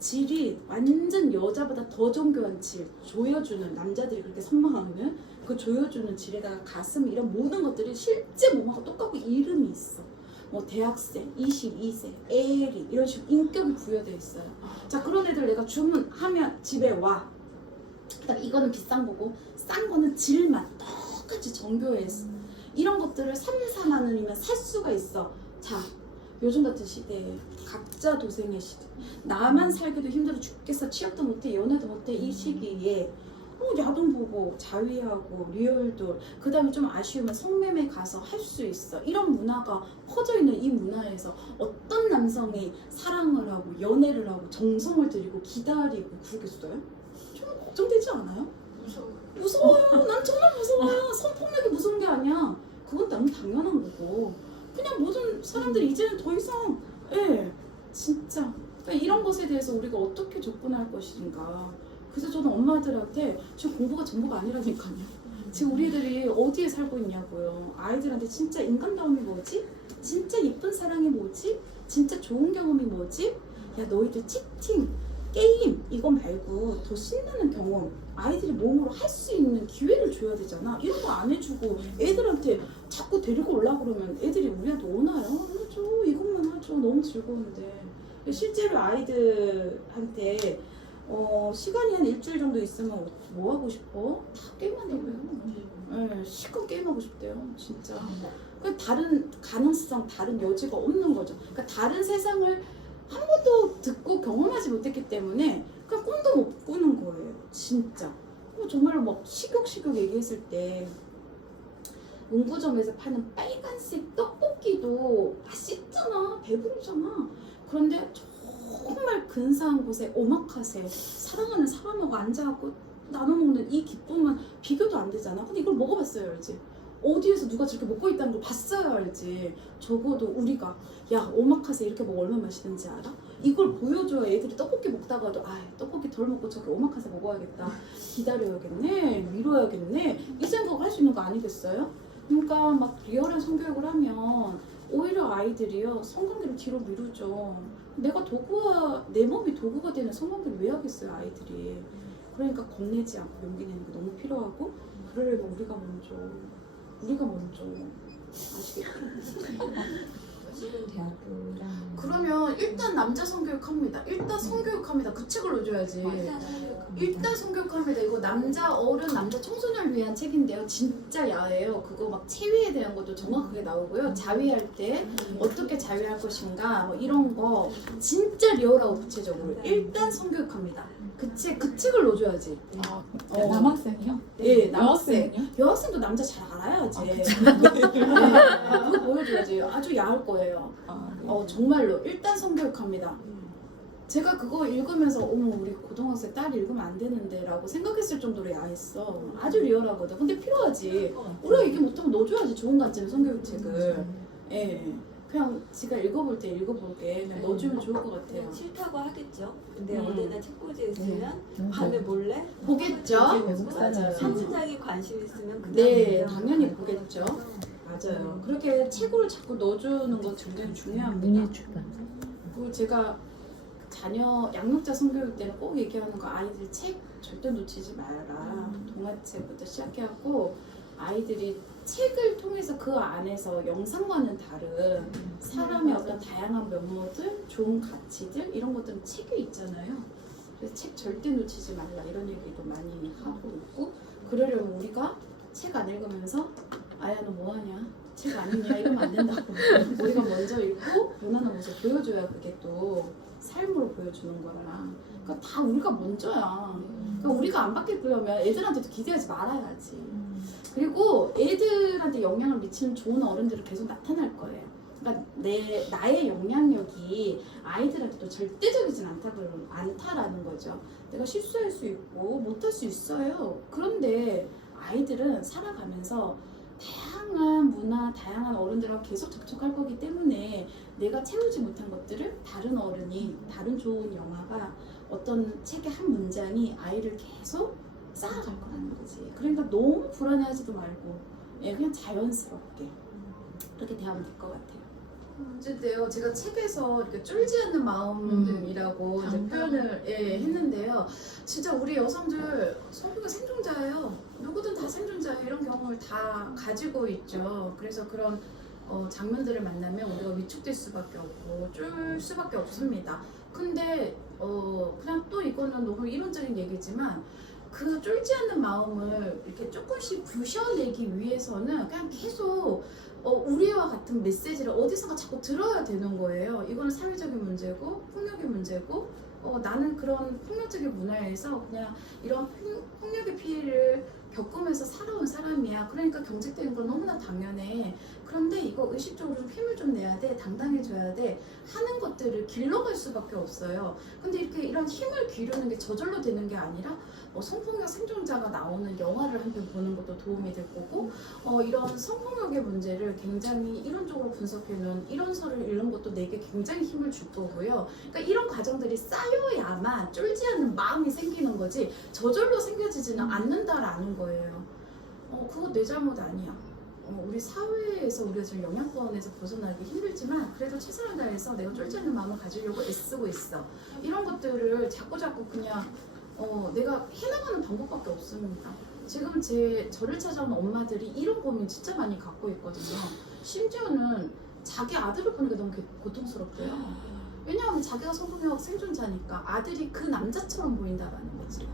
질이 완전 여자보다 더 정교한 질, 조여주는, 남자들이 그렇게 선망하는 그 조여주는 질에다가 가슴 이런 모든 것들이 실제 몸하고 똑같고 이름이 있어. 뭐 대학생, 22세, 에리 이런 식으로 인격이 부여되어 있어요. 자, 그런 애들 내가 주문하면 집에 와. 그다음 이거는 비싼 거고 싼 거는 질만 똑같이 정교해서 이런 것들을 3, 4만 원이면 살 수가 있어. 자, 요즘 같은 시대에 각자 도생의 시대, 나만 살기도 힘들어 죽겠어, 취업도 못해, 연애도 못해, 이 시기에 야동 보고 자위하고 리얼도 그다음에 좀 아쉬우면 성매매 가서 할 수 있어. 이런 문화가 퍼져 있는 이 문화에서 어떤 남성이 사랑을 하고 연애를 하고 정성을 들이고 기다리고 그러겠어요? 좀 걱정되지 않아요? 무서워요. 난 정말 무서워요. 성폭력이 무서운 게 아니야. 그건 너무 당연한 거고. 그냥 모든 사람들이 이제는 더 이상 진짜 그러니까 이런 것에 대해서 우리가 어떻게 접근할 것인가. 그래서 저는 엄마들한테 지금 공부가 전부가 아니라니까요. 지금 우리들이 어디에 살고 있냐고요. 아이들한테 진짜 인간다움이 뭐지? 진짜 예쁜 사랑이 뭐지? 진짜 좋은 경험이 뭐지? 야 너희들 치팅, 게임 이거 말고 더 신나는 경험 아이들이 몸으로 할 수 있는 기회를 줘야 되잖아. 이런 거 안 해주고 애들한테 자꾸 데리고 오려고 그러면 애들이 우리한테 오나요? 하죠. 이것만 하죠. 너무 즐거운데. 실제로 아이들한테 시간이 한 일주일 정도 있으면 뭐 하고 싶어? 다 게임한다고 해요. 실컷 게임하고 싶대요. 진짜. 그 다른 가능성, 다른 여지가 없는 거죠. 그러니까 다른 세상을 한 번도 듣고 경험하지 못했기 때문에 그냥 꿈도 못 꾸는 거예요. 진짜. 정말로 막 식욕 얘기했을 때 문구점에서 파는 빨간색 떡볶이도 맛있잖아. 배부르잖아. 그런데 정말 근사한 곳에 오마카세 사랑하는 사람하고 앉아갖고 나눠먹는 이 기쁨은 비교도 안 되잖아. 근데 이걸 먹어봤어야 알지. 어디에서 누가 저렇게 먹고 있다는 걸 봤어야 알지. 적어도 우리가 야 오마카세 이렇게 먹으면 얼마나 맛있는지 알아? 이걸 보여줘야 애들이 떡볶이 먹다가도 떡볶이 덜 먹고 저기 오마카세 먹어야겠다. 기다려야겠네. 미뤄야겠네. 이 생각을 할 수 있는 거 아니겠어요? 그러니까 막 리얼한 성교육을 하면 오히려 아이들이요 성관계를 뒤로 미루죠. 내가 내 몸이 도구가 되는 성관계를 왜 하겠어요 아이들이. 그러니까 겁내지 않고 용기 내는 게 너무 필요하고 그러려면 우리가 먼저 아시겠죠? 지금 대학교랑 그러면 일단 남자 성교육합니다. 그 책을 넣어줘야지. 일단 성교육합니다. 이거 남자 어른, 남자 청소년을 위한 책인데요. 진짜 야해요. 그거 막 체위에 대한 것도 정확하게 나오고요. 자위할 때 어떻게 자위할 것인가 뭐 이런 거 진짜 리얼하고 구체적으로 일단 성교육합니다. 그 책을 넣어줘야지. 남학생이요? 네, 남학생. 여학생이요? 여학생도 남자 잘 알아야지. 그거 보여줘야지. 아주 야할 거예요. 정말로 일단 성교육합니다. 제가 그거 읽으면서 어머 우리 고등학생 딸이 읽으면 안 되는데 라고 생각했을 정도로 야했어. 아주 리얼하거든. 근데 필요하지. 우리가 이게 못하면 넣어줘야지. 좋은 가치는 성교육책을. 그냥 지가 읽어볼 때 읽어볼게. 그냥 넣어주면 좋을 것 같아요. 싫다고 하겠죠. 근데 어디나 책꽂이에 있으면 밤에 몰래 보겠죠? 맞아요. 선수장이 관심 있으면 네, 당연히 보겠죠. 맞아요. 그렇게 책을 자꾸 넣어주는 건 굉장히 중요합니다. 그리고 제가 자녀 양육자 성교육 때는 꼭 얘기하는 거 아이들 책 절대 놓치지 말아라. 동화책부터 시작해갖고 아이들이 책을 통해서 그 안에서 영상과는 다른 사람의 어떤 다양한 면모들, 좋은 가치들 이런 것들은 책에 있잖아요. 그래서 책 절대 놓치지 말라 이런 얘기도 많이 하고 있고 그러려면 우리가 책 안 읽으면서 아야 너 뭐하냐? 책 안 읽냐? 이러면 안 된다고. 우리가 먼저 읽고 무난한 모습 보여줘야 그게 또 삶으로 보여주는 거라. 그러니까 다 우리가 먼저야. 그러니까 우리가 안 바뀌려면 애들한테도 기대하지 말아야지. 그리고 애들한테 영향을 미치는 좋은 어른들은 계속 나타날 거예요. 그러니까 나의 영향력이 아이들한테도 절대적이진 않다라는 거죠. 내가 실수할 수 있고 못할 수 있어요. 그런데 아이들은 살아가면서 다양한 문화, 다양한 어른들과 계속 접촉할 거기 때문에 내가 채우지 못한 것들을 다른 어른이, 다른 좋은 영화가 어떤 책의 한 문장이 아이를 계속 쌓아갈 거라는 거지. 그러니까 너무 불안해하지도 말고 그냥 자연스럽게 그렇게 대하면 될 것 같아요. 어쨌든요, 제가 책에서 이렇게 쫄지 않는 마음이라고 이제 표현을 했는데요. 진짜 우리 여성들 성교가 생존자예요. 누구든 다 생존자예요. 이런 경험을 다 가지고 있죠. 그래서 그런 장면들을 만나면 우리가 위축될 수밖에 없고 쫄 수밖에 없습니다. 근데 그냥 또 이거는 너무 이론적인 얘기지만 그 쫄지 않는 마음을 이렇게 조금씩 부셔내기 위해서는 그냥 계속 우리와 같은 메시지를 어디선가 자꾸 들어야 되는 거예요. 이거는 사회적인 문제고 폭력의 문제고 나는 그런 폭력적인 문화에서 그냥 이런 폭력의 피해를 겪으면서 살아온 사람이야. 그러니까 경직되는 건 너무나 당연해. 그런데 이거 의식적으로 좀 힘을 좀 내야 돼. 당당해져야 돼. 하는 것들을 길러갈 수밖에 없어요. 근데 이렇게 이런 힘을 기르는 게 저절로 되는 게 아니라 성폭력 생존자가 나오는 영화를 한 편 보는 것도 도움이 될 거고 이런 성폭력의 문제를 굉장히 이론적으로 분석해놓은 이론서를 읽는 것도 내게 굉장히 힘을 줄 거고요. 그러니까 이런 과정들이 쌓여야만 쫄지 않는 마음이 생기는 거지 저절로 생겨지지는 않는다라는 거예요. 그거 내 잘못 아니야. 우리 사회에서 우리가 지금 영향권에서 벗어나기 힘들지만 그래도 최선을 다해서 내가 쫄지 않는 마음을 가지려고 애쓰고 있어. 이런 것들을 자꾸 그냥 내가 해나가는 방법밖에 없습니다. 지금 저를 찾아오는 엄마들이 이런 고민 진짜 많이 갖고 있거든요. 심지어는 자기 아들을 보는 게 너무 고통스럽대요. 왜냐하면 자기가 성폭력 생존자니까 아들이 그 남자처럼 보인다라는 거지.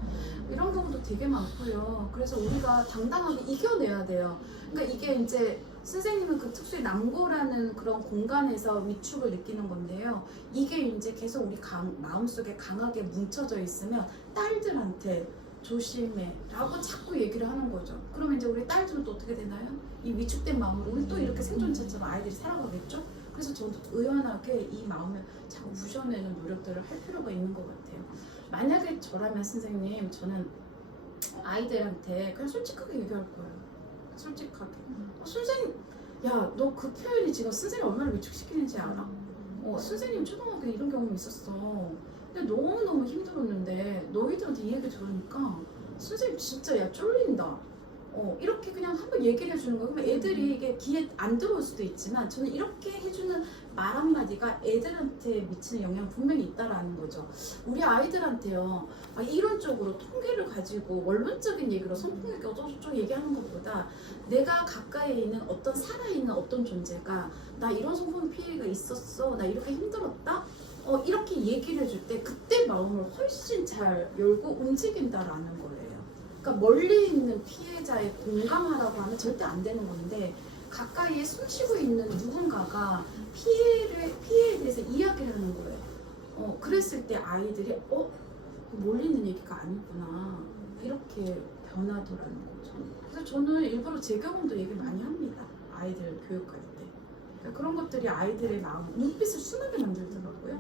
이런 경우도 되게 많고요. 그래서 우리가 당당하게 이겨내야 돼요. 그러니까 이게 이제 선생님은 그 특수의 남고라는 그런 공간에서 위축을 느끼는 건데요. 이게 이제 계속 우리 마음속에 강하게 뭉쳐져 있으면 딸들한테 조심해 라고 자꾸 얘기를 하는 거죠. 그러면 이제 우리 딸들은 또 어떻게 되나요? 이 위축된 마음으로 우리 또 이렇게 생존자처럼 아이들이 살아가겠죠? 그래서 저도 의연하게 이 마음을 자꾸 부셔내는 노력들을 할 필요가 있는 것 같아요. 만약에 저라면 선생님, 저는 아이들한테 그냥 솔직하게 얘기할 거예요. 솔직하게. 선생님, 야, 너 그 표현이 지금 선생님 얼마나 위축시키는지 알아? 선생님 초등학교 이런 경험이 있었어. 근데 너무너무 힘들었는데 너희들한테 이 얘기 들으니까 선생님 진짜 야 쫄린다. 이렇게 그냥 한번 얘기를 해주는 거예요. 그러면 애들이 이게 귀에 안 들어올 수도 있지만 저는 이렇게 해주는 말 한마디가 애들한테 미치는 영향이 분명히 있다라는 거죠. 우리 아이들한테요. 이론적으로 통계를 가지고 원론적인 얘기로 성폭력이 어쩌고저쩌고 얘기하는 것보다 내가 가까이에 있는 어떤 살아있는 어떤 존재가 나 이런 성폭력 피해가 있었어. 나 이렇게 힘들었다. 이렇게 얘기를 해줄 때 그때 마음을 훨씬 잘 열고 움직인다라는 거예요. 그러니까 멀리 있는 피해자의 공감하라고 하면 절대 안 되는 건데 가까이에 숨쉬고 있는 누군가가 피해에 대해서 이야기를 하는 거예요. 그랬을 때 아이들이 멀리 있는 얘기가 아니구나 이렇게 변하더라는 거죠. 그래서 저는 일부러 제 경험도 얘기를 많이 합니다. 아이들 교육할 때. 그러니까 그런 것들이 아이들의 마음, 눈빛을 순하게 만들더라고요.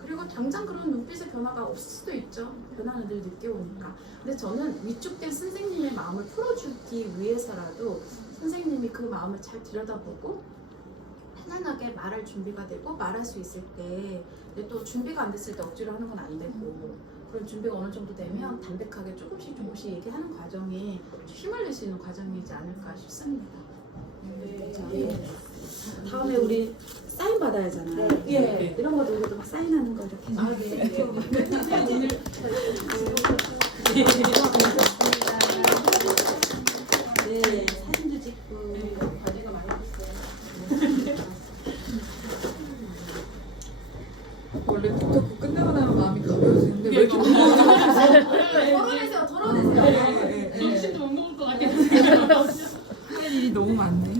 그리고 당장 그런 눈빛의 변화가 없을 수도 있죠. 변화는 늘 늦게 오니까. 근데 저는 위축된 선생님의 마음을 풀어주기 위해서라도 선생님이 그 마음을 잘 들여다보고 편안하게 말할 준비가 되고 말할 수 있을 때 또 준비가 안 됐을 때 억지로 하는 건 안 되고 그런 준비가 어느 정도 되면 담백하게 조금씩 얘기하는 과정이 힘을 낼 수 있는 과정이지 않을까 싶습니다. 네. 다음에 우리 사인 받아야 하잖아요. 예. 이런 것도 우리도 막 사인하는 거 이렇게. 네. 오늘 네, 사진도 찍고 과제가 많이 있어요. 원래 붙잡고 끝내고 나면 마음이 가벼워지는데 왜 이렇게 덜어내세요. 점심도 못 먹을 것 같아요. 할 일이 너무 많네.